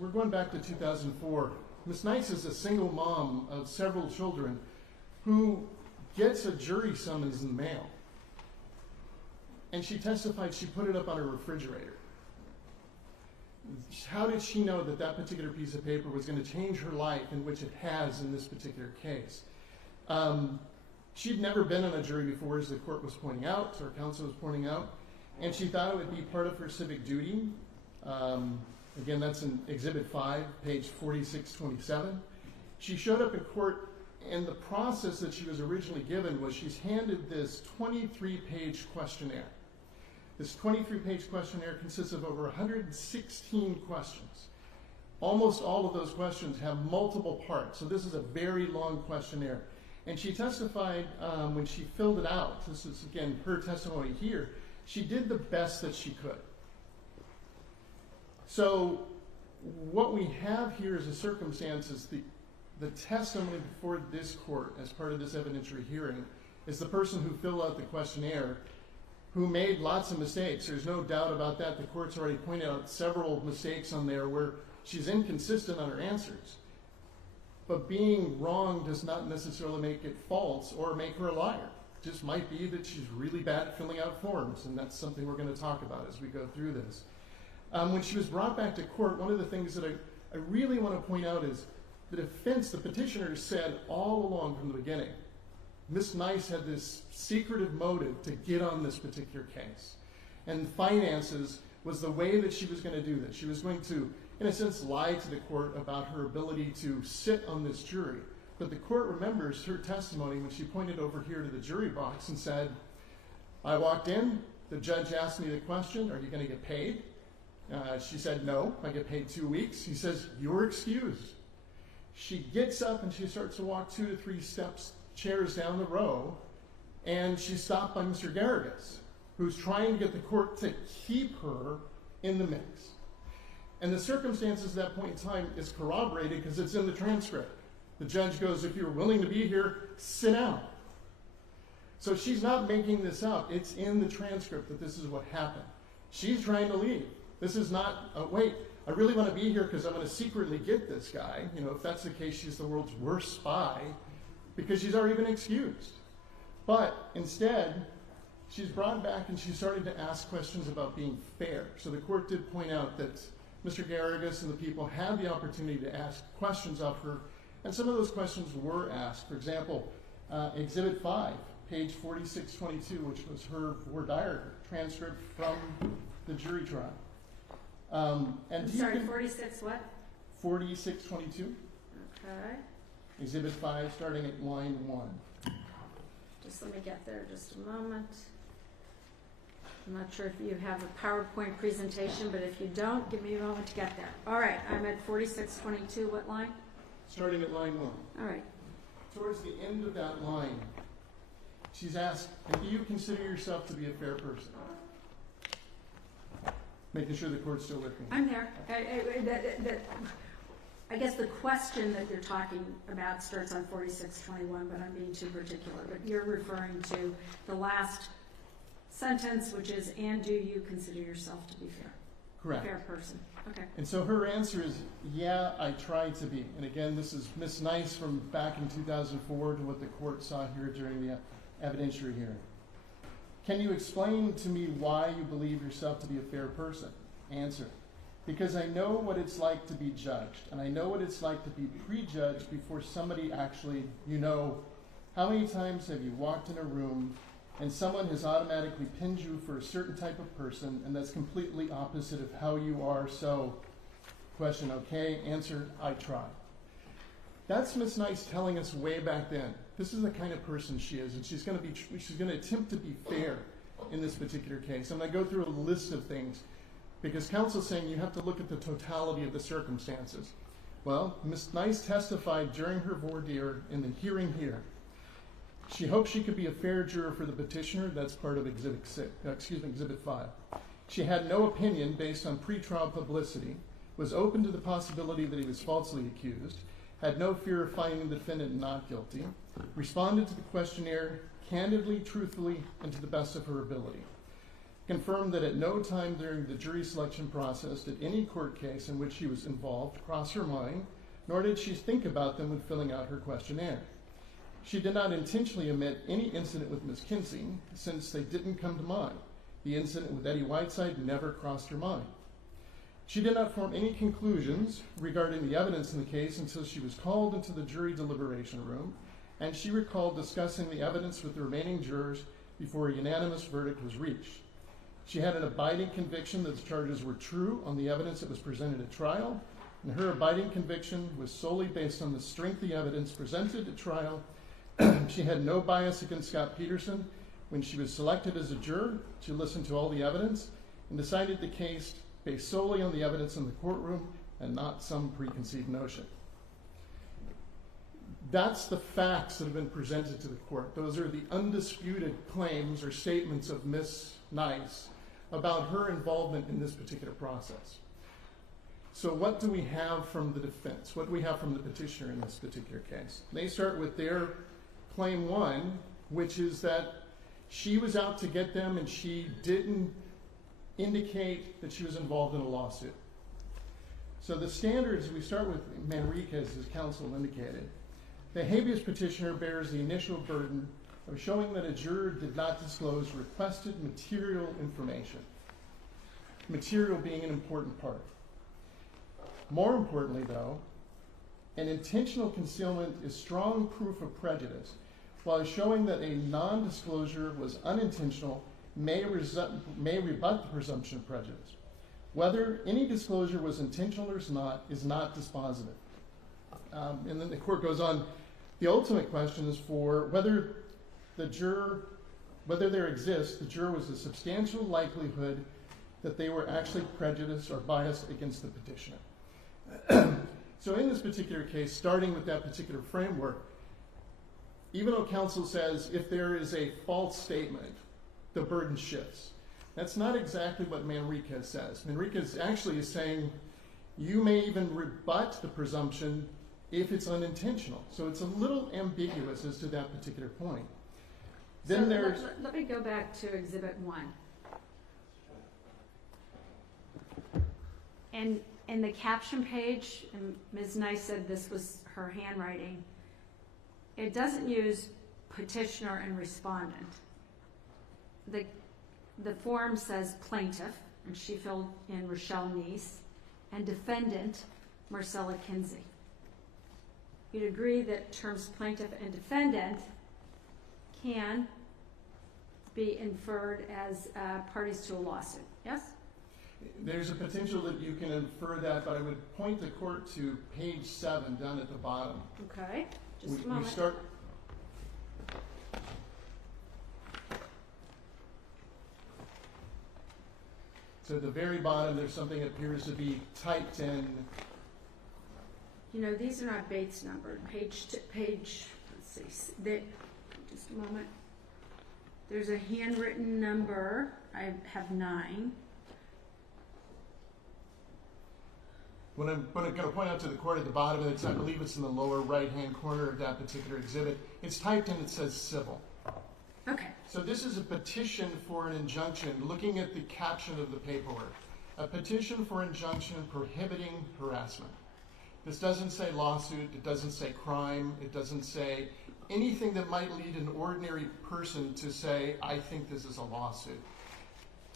we're going back to 2004. Ms. Nice is a single mom of several children who gets a jury summons in the mail. And she testified she put it up on her refrigerator. How did she know that that particular piece of paper was going to change her life, in which it has in this particular case? She'd never been on a jury before, as the court was pointing out, or counsel was pointing out, and she thought it would be part of her civic duty. Again, that's in Exhibit 5, page 4627. She showed up in court, and the process that she was originally given was she's handed this 23-page questionnaire. This 23-page questionnaire consists of over 116 questions. Almost all of those questions have multiple parts, so this is a very long questionnaire. And she testified when she filled it out, this is again her testimony here, she did the best that she could. So what we have here is a circumstance is the testimony before this court as part of this evidentiary hearing is the person who filled out the questionnaire who made lots of mistakes. There's no doubt about that. The court's already pointed out several mistakes on there where she's inconsistent on her answers. But being wrong does not necessarily make it false or make her a liar. It just might be that she's really bad at filling out forms, and that's something we're going to talk about as we go through this. When she was brought back to court, one of the things that I really want to point out is the defense, the petitioner said all along from the beginning, Ms. Nice had this secretive motive to get on this particular case. And finances was the way that she was going to do this. She was going to, in a sense, lie to the court about her ability to sit on this jury. But the court remembers her testimony when she pointed over here to the jury box and said, I walked in, the judge asked me the question, are you going to get paid? She said, no, I get paid 2 weeks. He says, you're excused. She gets up and she starts to walk 2 to 3 chairs down the row, and she's stopped by Mr. Garrigus, who's trying to get the court to keep her in the mix. And the circumstances at that point in time is corroborated because it's in the transcript. The judge goes, if you're willing to be here, sit down. So she's not making this up. It's in the transcript that this is what happened. She's trying to leave. This is not, wait, I really want to be here because I'm going to secretly get this guy. If that's the case, she's the world's worst spy because she's already been excused. But instead, she's brought back and she started to ask questions about being fair. So the court did point out that Mr. Garrigus and the people had the opportunity to ask questions of her, and some of those questions were asked. For example, Exhibit 5, page 4622, which was her voir dire transcript from the jury trial. I'm sorry, 46 what? 4622. Okay. Exhibit 5, starting at line 1. Just let me get there just a moment. I'm not sure if you have a PowerPoint presentation, but if you don't, give me a moment to get there. All right, I'm at 4622. What line? Starting at line 1. All right. Towards the end of that line, she's asked, do you consider yourself to be a fair person? Making sure the court's still with me. I'm there. I guess the question that you're talking about starts on 4621, but I'm being too particular. But you're referring to the last sentence, which is, and do you consider yourself to be fair? Correct. Fair person. Okay. And so her answer is, yeah, I try to be. And again, this is Ms. Nice from back in 2004 to what the court saw here during the evidentiary hearing. Can you explain to me why you believe yourself to be a fair person? Answer. Because I know what it's like to be judged, and I know what it's like to be prejudged before somebody actually, how many times have you walked in a room and someone has automatically pinned you for a certain type of person, and that's completely opposite of how you are, so question, okay, answer, I try. That's Ms. Nice telling us way back then, this is the kind of person she is, and she's going to attempt to be fair in this particular case. I'm going to go through a list of things, because counsel's saying you have to look at the totality of the circumstances. Well, Ms. Nice testified during her voir dire in the hearing here. She hoped she could be a fair juror for the petitioner. That's part of Exhibit 5. She had no opinion based on pretrial publicity, was open to the possibility that he was falsely accused, had no fear of finding the defendant not guilty, responded to the questionnaire candidly, truthfully, and to the best of her ability. Confirmed that at no time during the jury selection process did any court case in which she was involved cross her mind, nor did she think about them when filling out her questionnaire. She did not intentionally omit any incident with Ms. Kinsey, since they didn't come to mind. The incident with Eddie Whiteside never crossed her mind. She did not form any conclusions regarding the evidence in the case until she was called into the jury deliberation room, and she recalled discussing the evidence with the remaining jurors before a unanimous verdict was reached. She had an abiding conviction that the charges were true on the evidence that was presented at trial, and her abiding conviction was solely based on the strength of the evidence presented at trial. She had no bias against Scott Peterson. When she was selected as a juror, she listened to all the evidence and decided the case based solely on the evidence in the courtroom and not some preconceived notion. That's the facts that have been presented to the court. Those are the undisputed claims or statements of Ms. Nice about her involvement in this particular process. So what do we have from the defense? What do we have from the petitioner in this particular case? They start with their claim 1, which is that she was out to get them and she didn't indicate that she was involved in a lawsuit. So the standards, we start with Manriquez, as counsel indicated. The habeas petitioner bears the initial burden of showing that a juror did not disclose requested material information. Material being an important part. More importantly, though, an intentional concealment is strong proof of prejudice, while showing that a non-disclosure was unintentional may rebut the presumption of prejudice. Whether any disclosure was intentional or not is not dispositive. And then the court goes on. The ultimate question is for whether there exists, the juror was a substantial likelihood that they were actually prejudiced or biased against the petitioner. So in this particular case, starting with that particular framework, even though counsel says if there is a false statement, the burden shifts. That's not exactly what Manriquez says. Manriquez actually is saying you may even rebut the presumption if it's unintentional. So it's a little ambiguous as to that particular point. Then let me go back to Exhibit 1. And in the caption page, and Ms. Nice said this was her handwriting, it doesn't use petitioner and respondent. The form says plaintiff, and she filled in Rochelle Neese, and defendant, Marcella Kinsey. You'd agree that terms plaintiff and defendant can be inferred as parties to a lawsuit, yes? There's a potential that you can infer that, but I would point the court to page 7 down at the bottom. Okay, just a moment. We start. So at the very bottom, there's something that appears to be typed in. You know, these are not Bates numbered. Page, let's see, just a moment. There's a handwritten number. I have 9. What I'm going to point out to the court at the bottom, and I believe it's in the lower right-hand corner of that particular exhibit, it's typed in, it says civil. Okay. So this is a petition for an injunction, looking at the caption of the paperwork. A petition for injunction prohibiting harassment. This doesn't say lawsuit, it doesn't say crime, it doesn't say anything that might lead an ordinary person to say, I think this is a lawsuit.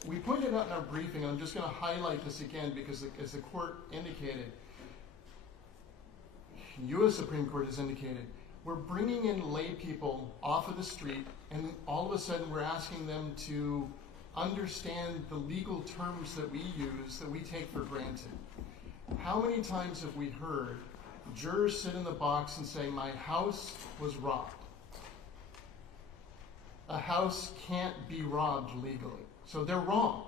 We pointed out in our briefing, and I'm just going to highlight this again because as the court indicated, U.S. Supreme Court has indicated, we're bringing in lay people off of the street, and all of a sudden we're asking them to understand the legal terms that we use that we take for granted. How many times have we heard jurors sit in the box and say, my house was robbed? A house can't be robbed legally. So they're wrong.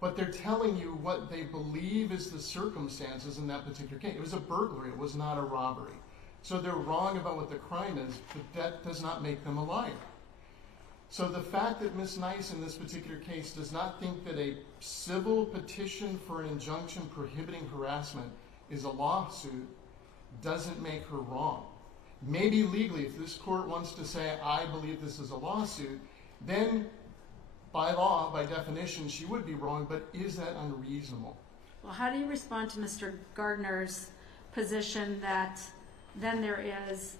But they're telling you what they believe is the circumstances in that particular case. It was a burglary. It was not a robbery. So they're wrong about what the crime is, but that does not make them a liar. So the fact that Ms. Nice in this particular case does not think that a civil petition for an injunction prohibiting harassment is a lawsuit doesn't make her wrong. Maybe legally, if this court wants to say, I believe this is a lawsuit, then by law, by definition, she would be wrong, but is that unreasonable? Well, how do you respond to Mr. Gardner's position that then there is,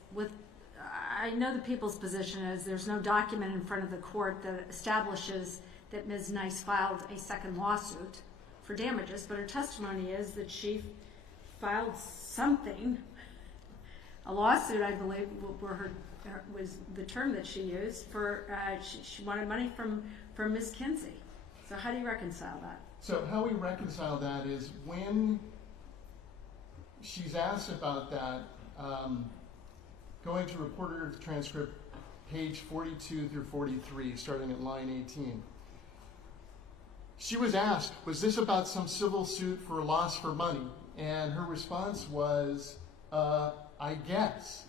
I know the people's position is there's no document in front of the court that establishes that Ms. Nice filed a second lawsuit for damages, but her testimony is that she filed something, a lawsuit, I believe, was the term that she used for, she wanted money from Ms. Kinsey. So how do you reconcile that? So how we reconcile that is when she's asked about that, going to reporter transcript, page 42 through 43, starting at line 18. She was asked, was this about some civil suit for a loss for money? And her response was, I guess.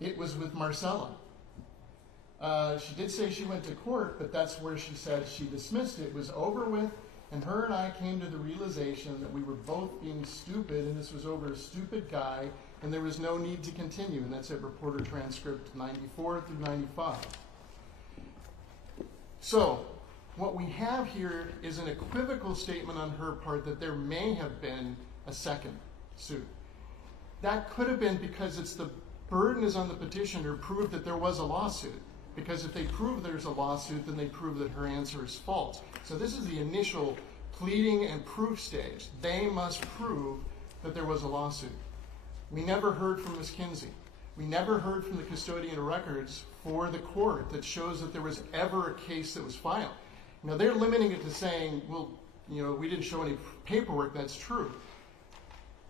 It was with Marcella. She did say she went to court, but that's where she said she dismissed it. It was over with, and her and I came to the realization that we were both being stupid, and this was over a stupid guy, and there was no need to continue, and that's at reporter transcript 94 through 95. So, what we have here is an equivocal statement on her part that there may have been a second suit. That could have been because it's the burden is on the petitioner to prove that there was a lawsuit. Because if they prove there's a lawsuit, then they prove that her answer is false. So this is the initial pleading and proof stage. They must prove that there was a lawsuit. We never heard from Ms. Kinsey. We never heard from the custodian of records for the court that shows that there was ever a case that was filed. Now they're limiting it to saying, well, we didn't show any paperwork. That's true.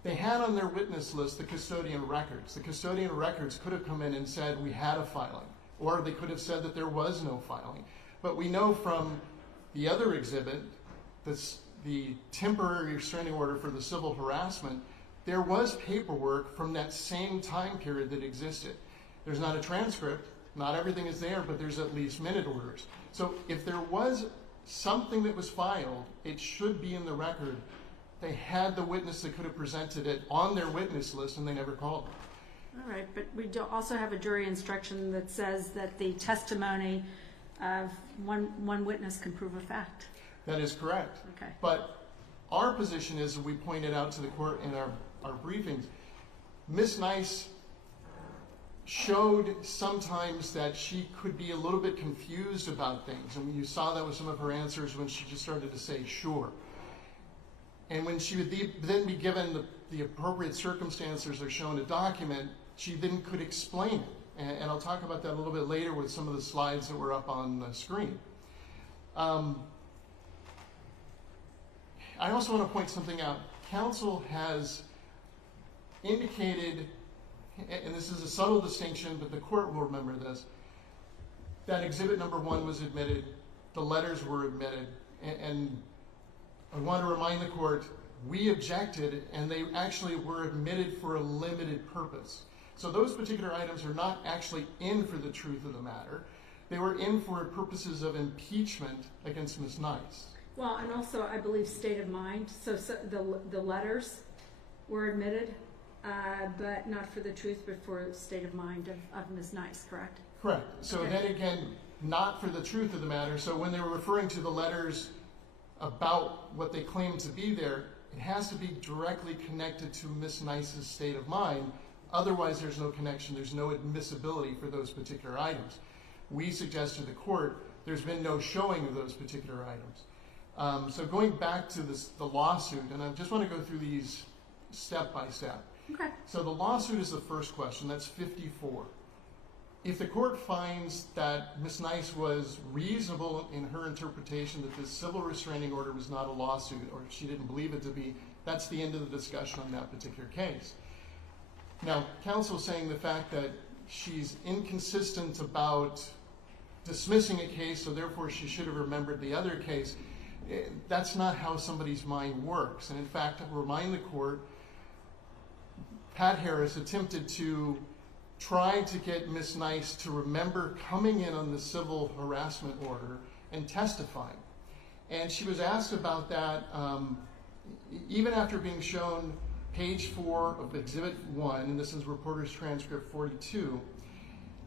They had on their witness list the custodian of records. The custodian of records could have come in and said we had a filing, or they could have said that there was no filing. But we know from the other exhibit, the temporary restraining order for the civil harassment, there was paperwork from that same time period that existed. There's not a transcript, not everything is there, but there's at least minute orders. So if there was something that was filed, it should be in the record. They had the witness that could have presented it on their witness list, and they never called them. All right, but we do also have a jury instruction that says that the testimony of one witness can prove a fact. That is correct. Okay. But our position is, we pointed out to the court in our briefings, Ms. Nice showed sometimes that she could be a little bit confused about things. And you saw that with some of her answers when she just started to say, sure. And when she would then be given the appropriate circumstances or shown a document, she then could explain it. And I'll talk about that a little bit later with some of the slides that were up on the screen. I also want to point something out. Counsel has indicated, and this is a subtle distinction, but the court will remember this, that exhibit number 1 was admitted, the letters were admitted, and I want to remind the court, we objected, and they actually were admitted for a limited purpose. So those particular items are not actually in for the truth of the matter. They were in for purposes of impeachment against Ms. Nice. Well, and also, I believe, state of mind. So the letters were admitted, but not for the truth, but for state of mind of Ms. Nice, correct? Correct. So okay. Then again, not for the truth of the matter. So when they were referring to the letters about what they claim to be there, it has to be directly connected to Ms. Nice's state of mind, Otherwise, there's no connection, there's no admissibility for those particular items. We suggest to the court there's been no showing of those particular items. So going back to the lawsuit, and I just want to go through these step by step. Okay. So the lawsuit is the first question, that's 54. If the court finds that Ms. Nice was reasonable in her interpretation that this civil restraining order was not a lawsuit, or she didn't believe it to be, that's the end of the discussion on that particular case. Now, counsel is saying the fact that she's inconsistent about dismissing a case, so therefore she should have remembered the other case. That's not how somebody's mind works. And in fact, I'll remind the court, Pat Harris attempted to try to get Ms. Nice to remember coming in on the civil harassment order and testifying. And she was asked about that even after being shown page 4 of Exhibit 1, and this is Reporter's Transcript 42,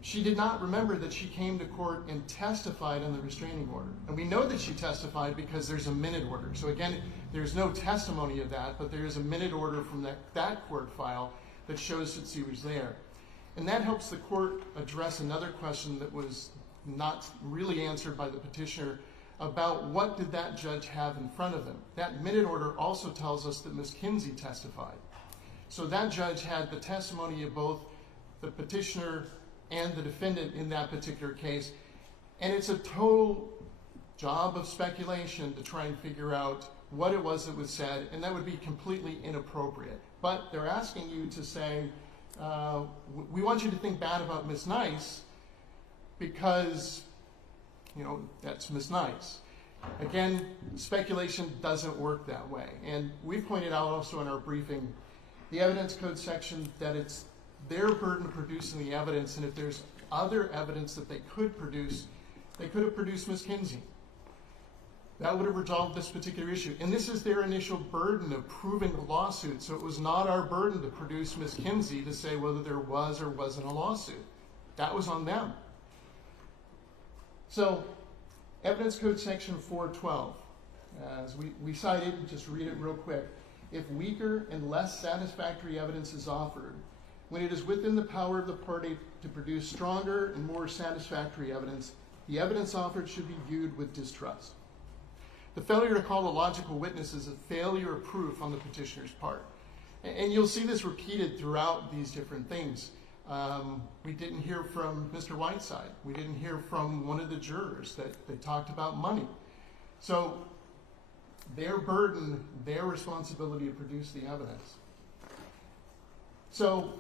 she did not remember that she came to court and testified on the restraining order. And we know that she testified because there's a minute order. So again, there's no testimony of that, but there is a minute order from that court file that shows that she was there. And that helps the court address another question that was not really answered by the petitioner about what did that judge have in front of him. That minute order also tells us that Ms. Kinsey testified. So that judge had the testimony of both the petitioner and the defendant in that particular case. And it's a total job of speculation to try and figure out what it was that was said, and that would be completely inappropriate. But they're asking you to say, we want you to think bad about Ms. Nice because, you know, that's Ms. Nice. Again, speculation doesn't work that way. And we pointed out also in our briefing, the evidence code section, that it's their burden producing the evidence, and if there's other evidence that they could produce, they could have produced Ms. Kinsey. That would have resolved this particular issue. And this is their initial burden of proving the lawsuit, so it was not our burden to produce Ms. Kinsey to say whether there was or wasn't a lawsuit. That was on them. So, evidence code section 412, as we cited, just read it real quick. If weaker and less satisfactory evidence is offered, when it is within the power of the party to produce stronger and more satisfactory evidence, the evidence offered should be viewed with distrust. The failure to call a logical witness is a failure of proof on the petitioner's part. And you'll see this repeated throughout these different things. We didn't hear from Mr. Whiteside. We didn't hear from one of the jurors that they talked about money. So their burden, their responsibility to produce the evidence. So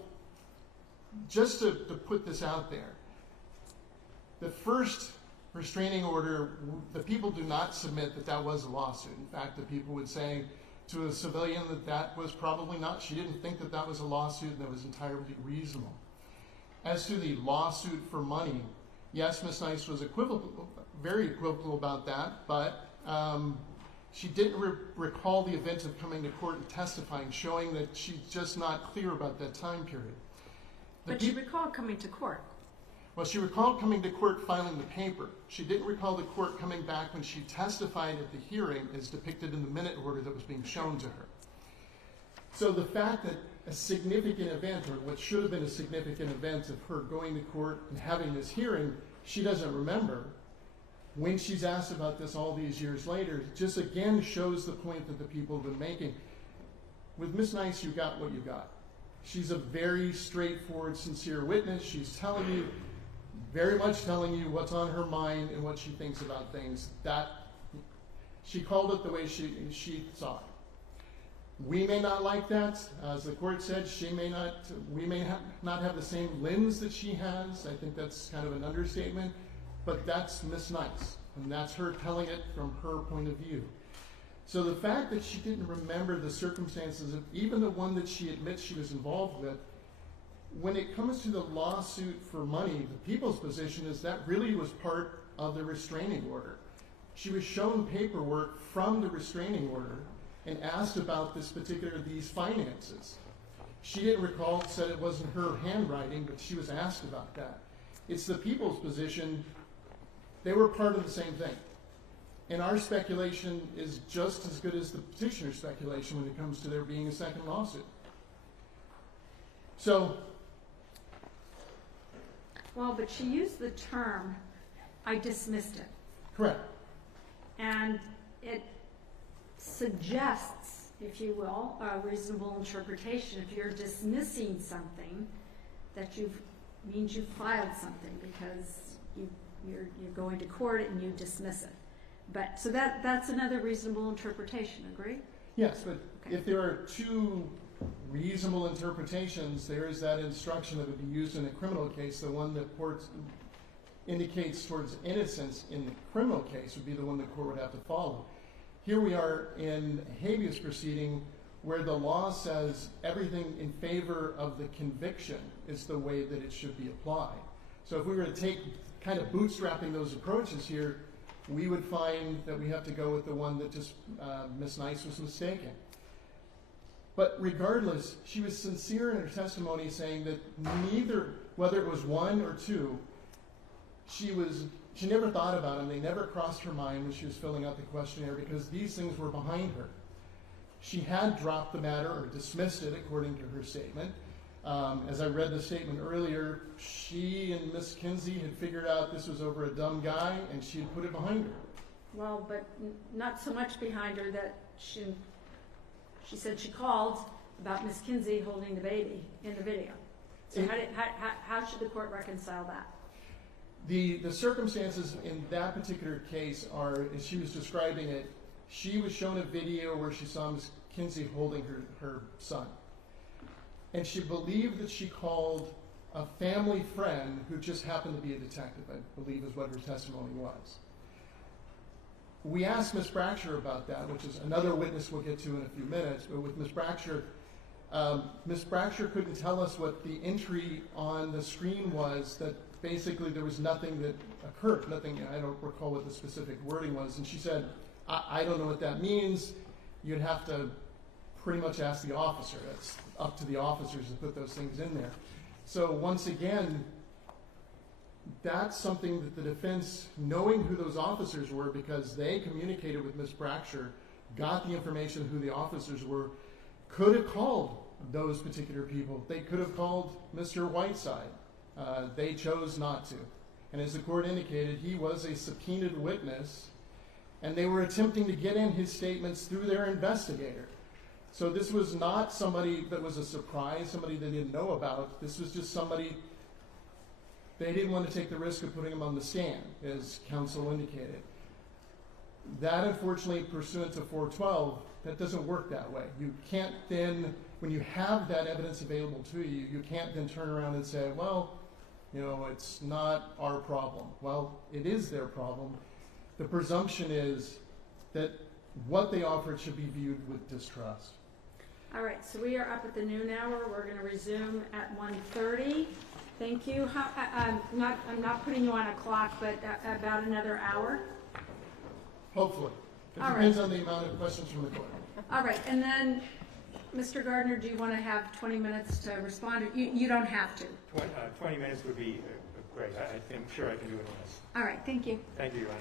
just to put this out there, the first restraining order, the people do not submit that that was a lawsuit. In fact, the people would say to a civilian that that was probably not. She didn't think that that was a lawsuit and that was entirely reasonable. As to the lawsuit for money, yes, Ms. Nice was very equivocal about that, but she didn't recall the event of coming to court and testifying, showing that she's just not clear about that time period. But she recalled coming to court. Well, she recalled coming to court filing the paper. She didn't recall the court coming back when she testified at the hearing as depicted in the minute order that was being shown to her. So the fact that a significant event, or what should have been a significant event of her going to court and having this hearing, she doesn't remember, when she's asked about this all these years later, just again shows the point that the people have been making. With Ms. Nice, you got what you got. She's a very straightforward, sincere witness. She's telling you, very much telling you what's on her mind and what she thinks about things. That she called it the way she saw it. We may not like that. As the court said, we may not have the same lens that she has. I think that's kind of an understatement. But that's Ms. Nice, and that's her telling it from her point of view. So the fact that she didn't remember the circumstances of even the one that she admits she was involved with, when it comes to the lawsuit for money, the people's position is that really was part of the restraining order. She was shown paperwork from the restraining order and asked about these finances. She didn't recall, said it wasn't her handwriting, but she was asked about that. It's the people's position, they were part of the same thing. And our speculation is just as good as the petitioner's speculation when it comes to there being a second lawsuit. So Well, but she used the term, "I dismissed it." Correct. And it suggests, if you will, a reasonable interpretation. If you're dismissing something, that means you filed something, because you're going to court and you dismiss it. But so that's another reasonable interpretation. Agree? Yes, but Okay. if there are two reasonable interpretations, there is that instruction that would be used in a criminal case. The one that court indicates towards innocence in the criminal case would be the one the court would have to follow. Here we are in a habeas proceeding where the law says everything in favor of the conviction is the way that it should be applied. So if we were to take kind of bootstrapping those approaches here, we would find that we have to go with the one that just Ms. Nice was mistaken. But regardless, she was sincere in her testimony, saying that neither, whether it was one or two, she never thought about them. They never crossed her mind when she was filling out the questionnaire, because these things were behind her. She had dropped the matter or dismissed it, according to her statement. As I read the statement earlier, she and Miss Kinsey had figured out this was over a dumb guy, and she had put it behind her. Well, but not so much behind her that she said she called about Miss Kinsey holding the baby in the video. So how should the court reconcile that? The circumstances in that particular case are, as she was describing it, she was shown a video where she saw Miss Kinsey holding her son. And she believed that she called a family friend who just happened to be a detective, I believe is what her testimony was. We asked Ms. Bracksher about that, which is another witness we'll get to in a few minutes, but with Ms. Bracksher couldn't tell us what the entry on the screen was, that basically there was nothing that occurred, nothing, I don't recall what the specific wording was, and she said, I don't know what that means. You'd have to pretty much ask the officer. That's up to the officers to put those things in there. So once again, that's something that the defense, knowing who those officers were, because they communicated with Ms. Bracksher, got the information who the officers were, could have called those particular people. They could have called Mr. Whiteside. They chose not to. And as the court indicated, he was a subpoenaed witness, and they were attempting to get in his statements through their investigator. So this was not somebody that was a surprise, somebody they didn't know about. This was just somebody they didn't want to take the risk of putting him on the stand, as counsel indicated. That, unfortunately, pursuant to 412, that doesn't work that way. You can't then, when you have that evidence available to you, you can't then turn around and say, well, it's not our problem. Well, it is their problem. The presumption is that what they offered should be viewed with distrust. All right, so we are up at the noon hour. We're going to resume at 1:30. Thank you. I'm not putting you on a clock, but about another hour. Hopefully. It All depends right. on the amount of questions from the court. All right, and then, Mr. Gardner, do you want to have 20 minutes to respond? You don't have to. 20 minutes would be great. I'm sure I can do it in less. All right, thank you. Thank you, Your Honor.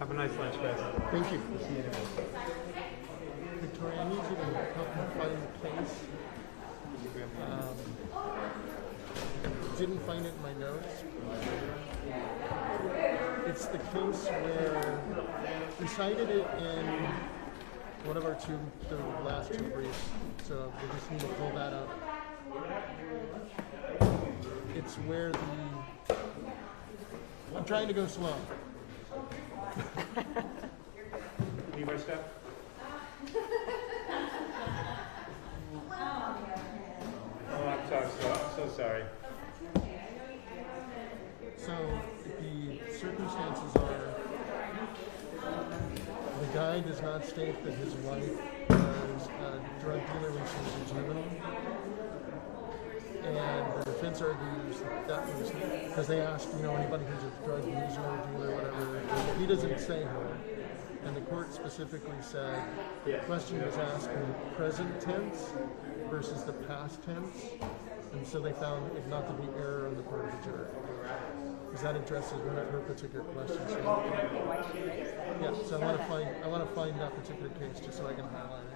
Have a nice lunch, guys. Thank you. Victoria, I need you to help me find the case. Didn't find it in my notes. It's the case where we cited it in one of the last two briefs. So we just need to pull that up. It's where I'm trying to go slow. Levi step? Oh, I'm so sorry. So the circumstances are, the guy does not state that his wife was a drug dealer when she was a juvenile. And the defense argues that was because they asked, anybody who's a drug user or dealer, whatever. He doesn't say her. And the court specifically said the question was asked in the present tense versus the past tense. And so they found it not to be error on the part of the jury. Because that addresses one of her particular questions. Yeah, so I want to find that particular case just so I can highlight it.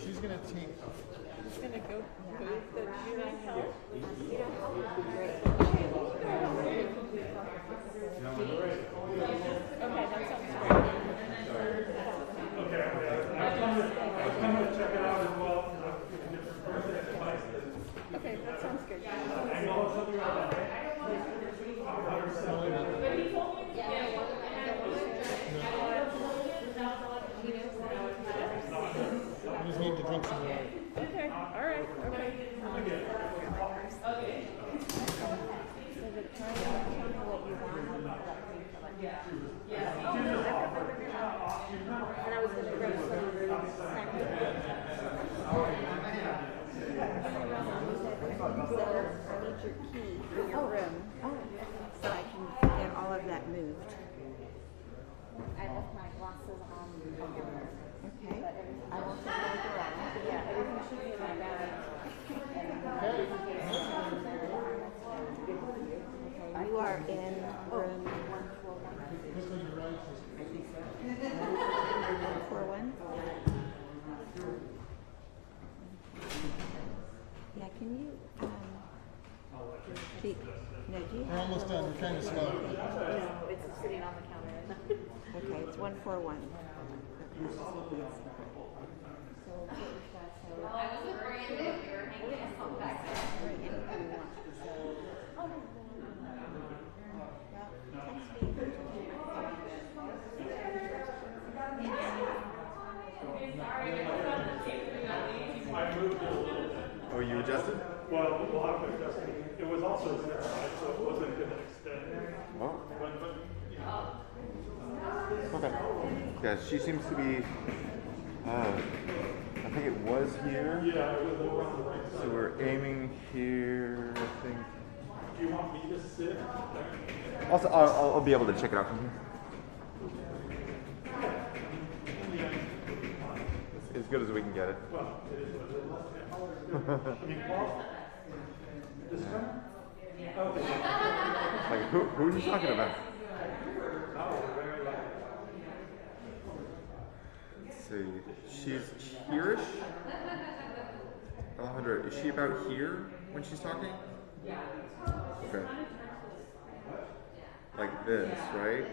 She's gonna take. She's gonna go move the juvenile health. Okay, that sounds great. Okay, that sounds good. I just need to drink some water. Okay, all right, okay. So the time, tell me what you want. And I was going to grab some snack. I need your key for your room so I can get all of that moved. I left my glasses on the counter. Okay. I will take those around. Yeah, everything should be in my bag. You are in room 141. Yeah, can you We're almost done. We're kind of slow. It's sitting on the counter. Okay, it's 141. Oh, you adjusted? Well, we'll have to adjust it. It was also zero, right? So it wasn't going to extend. Oh. Okay. Yeah, she seems to be, I think it was here. Yeah, it was over on the right side. So we're aiming here, I think. Do you want me to sit? Also, I'll be able to check it out from here. As good as we can get it. Well, it is what it is. I mean, Paul, this one? Okay. Like, who are you talking about? Let's see. She's here-ish? Alejandra, is she about here when she's talking? Okay. Like this, right?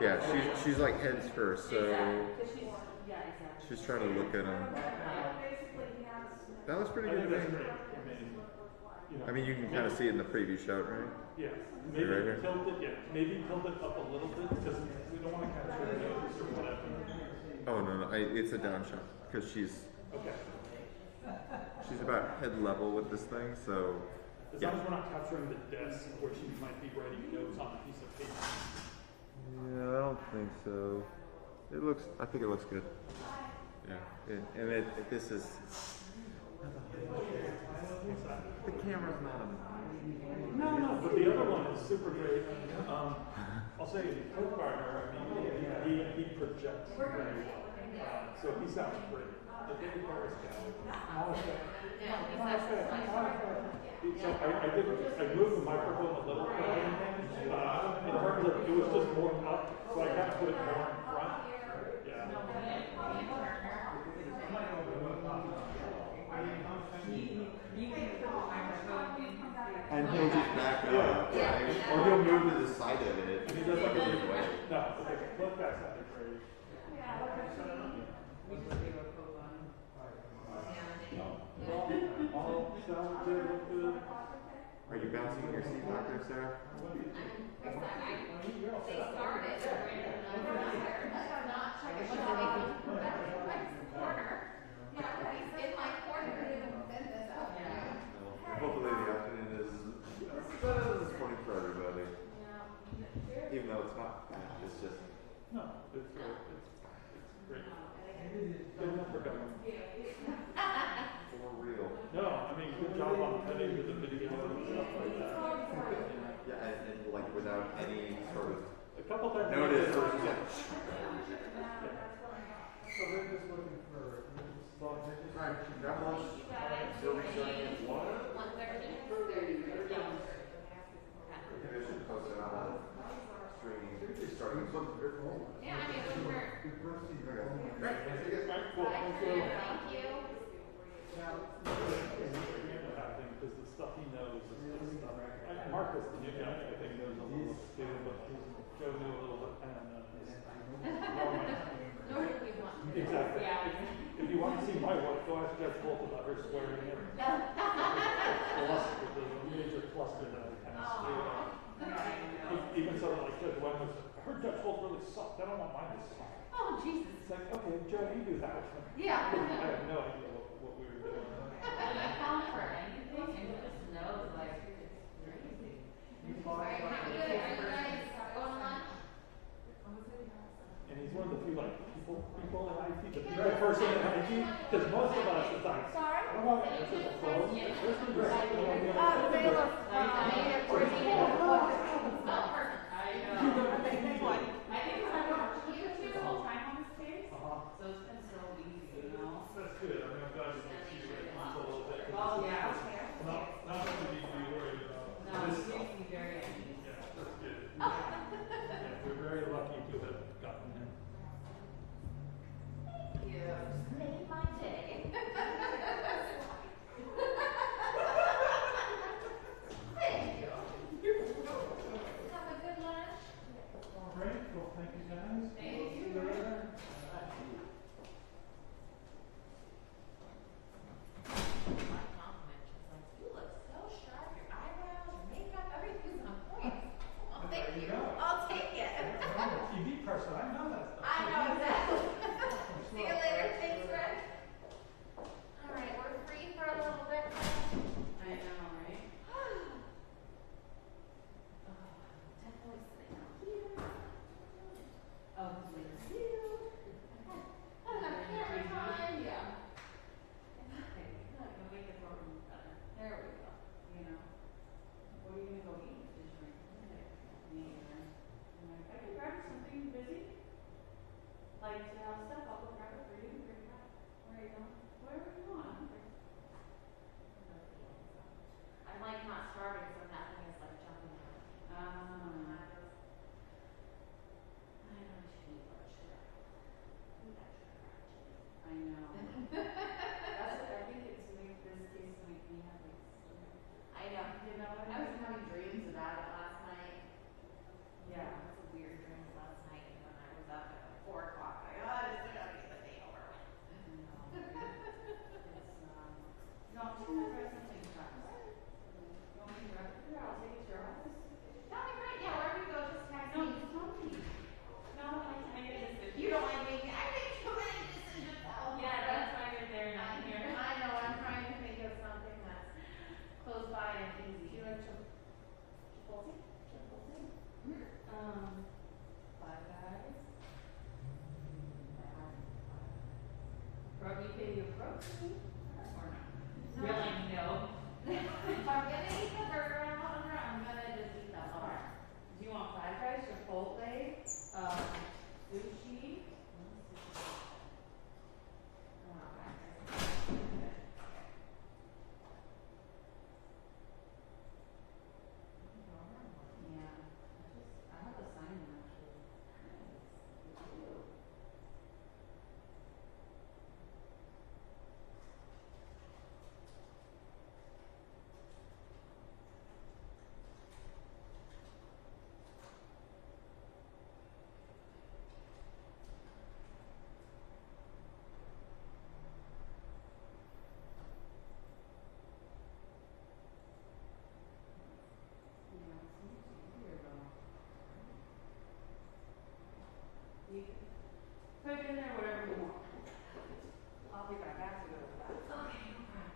Yeah, she's like heads first, so she's trying to look at him. That looks pretty good to me. I mean, you can kind of see it in the preview shot, right? Yeah. Maybe right here. tilt it, maybe tilt it up a little bit because we don't want to capture the nose or whatever. Oh, no, it's a down shot because she's about head level with this thing, so As long as we're not capturing the desk where she might be writing notes on a piece of paper. Yeah, I don't think so. I think it looks good. Yeah, and this is. The camera's not on. No, but the other one is super great. I'll say Co-Gardner, I mean, he projects very well. So he sounds great. The David Harris guy. So I moved the microphone a little bit. In terms of, it was just more up, so I kind of put it more in front. Yeah. And he'll just back up. Are you bouncing in your seat back there, Sarah? Hopefully the afternoon is better than this morning for everybody. Even though it's not. It's just. No, it's great. Good enough for government. For real. No, I mean, good job on cutting to the video and stuff like that. Yeah, and like without any sort of A couple times. notice or just like. So they're just looking for, Alright, grab lunch. Still restarting at 1. Maybe I should post it on streaming. Restarting. Yeah, I mean, when we're. Okay. Great. Thanks, you guys. Cool. Thank you. Thank you. Because the stuff he knows is the stuff. Marcus, the new guy, I think knows a little bit too, but Joe knew a little bit and exactly. Yeah. If you want to see my work, go ask Judge Bolt about her swearing in. The major cluster that I kind of screwed up. Even so, like Judge Wen was, I heard Judge Bolt really sucked. I don't want mine to suck. Oh, Jesus. It's like, okay, Joe, you do that. Yeah. I have no idea what we were doing. And he's one of the few like people in IT, the people person in IT, because most of us it's like, I don't want to answer the phone. There's going to be something on the other end. That's good. I mean, I'm glad you can see it a little bit. Not only do you worry about this stuff. Yeah, that's good. Yeah, we're very lucky to have gotten him. You made my day. Thank you. Have a good lunch. All right. Well, thank you guys. Thank you. See you later. My compliment. She's like, you look so sharp. Your eyebrows, your makeup, everything's on point. Well, thank There you you. go. I'll take it. I'm a TV person. I know that stuff. I know exactly. See you later. Thanks, Rick. All right, we're free for a little bit. I know, right? Definitely sitting out here. Oh, please. I don't have camera time. Yeah. Okay, like, go make the program better. There we go. You know? What are you gonna go eat? Just drink. Okay. Me either. I'm like, I can grab you something. You busy? Like to have stuff, I'll go grab it for you. Bring it back. Where are you going? Wherever you want. I'm free. I'm like not starving, so nothing is like jumping out. I I know I should eat lunch today. We got sugar actually. I know. That's what I think it's make this case make me have like stomach. I know. You know what I was having dreams about it last night. Yeah. It was a weird dream last night when I was up at 4 o'clock. I go, oh, this is gonna be the day over with. I know. It's no, I'm just gonna grab something fast. You want me to grab it? Yeah, I'll take it to your office. Tell me right, yeah, wherever you go, just text No, me. just tell me. No, I can make a decision. You don't like making, I make too many decisions. Yeah, that's why you're there, not here. I know, I'm trying to think of something that's close by and easy. Do you like Chipotle? Five Guys. You pay your protein or not? No. You're like, no. If I'm gonna eat the burger, I'm gonna just eat the bar. Do you want Five Guys, Chipotle, sushi? Yeah. I have a sign actually. Nice. You too. Put in there whatever you want. I'll take my back to go with that. Okay, no problem.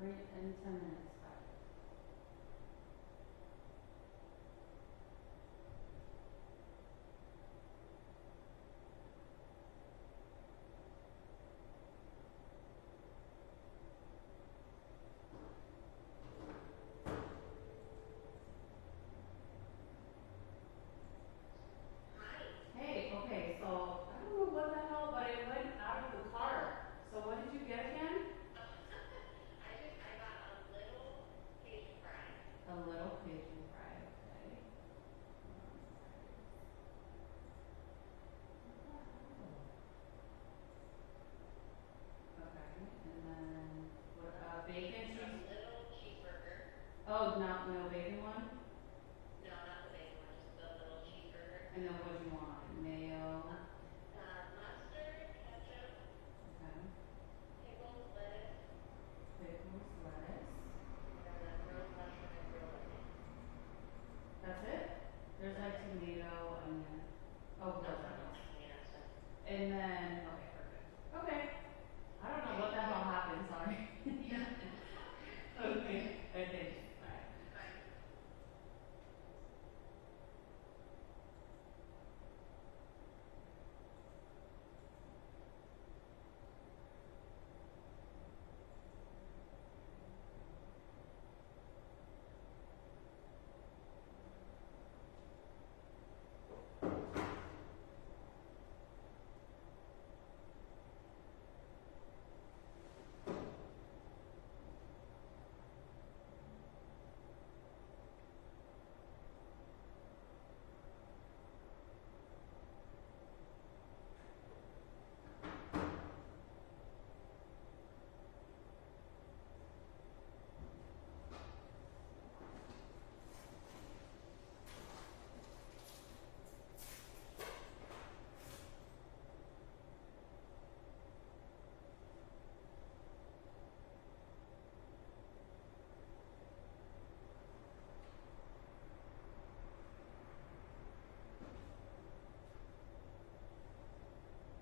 right in 10 minutes.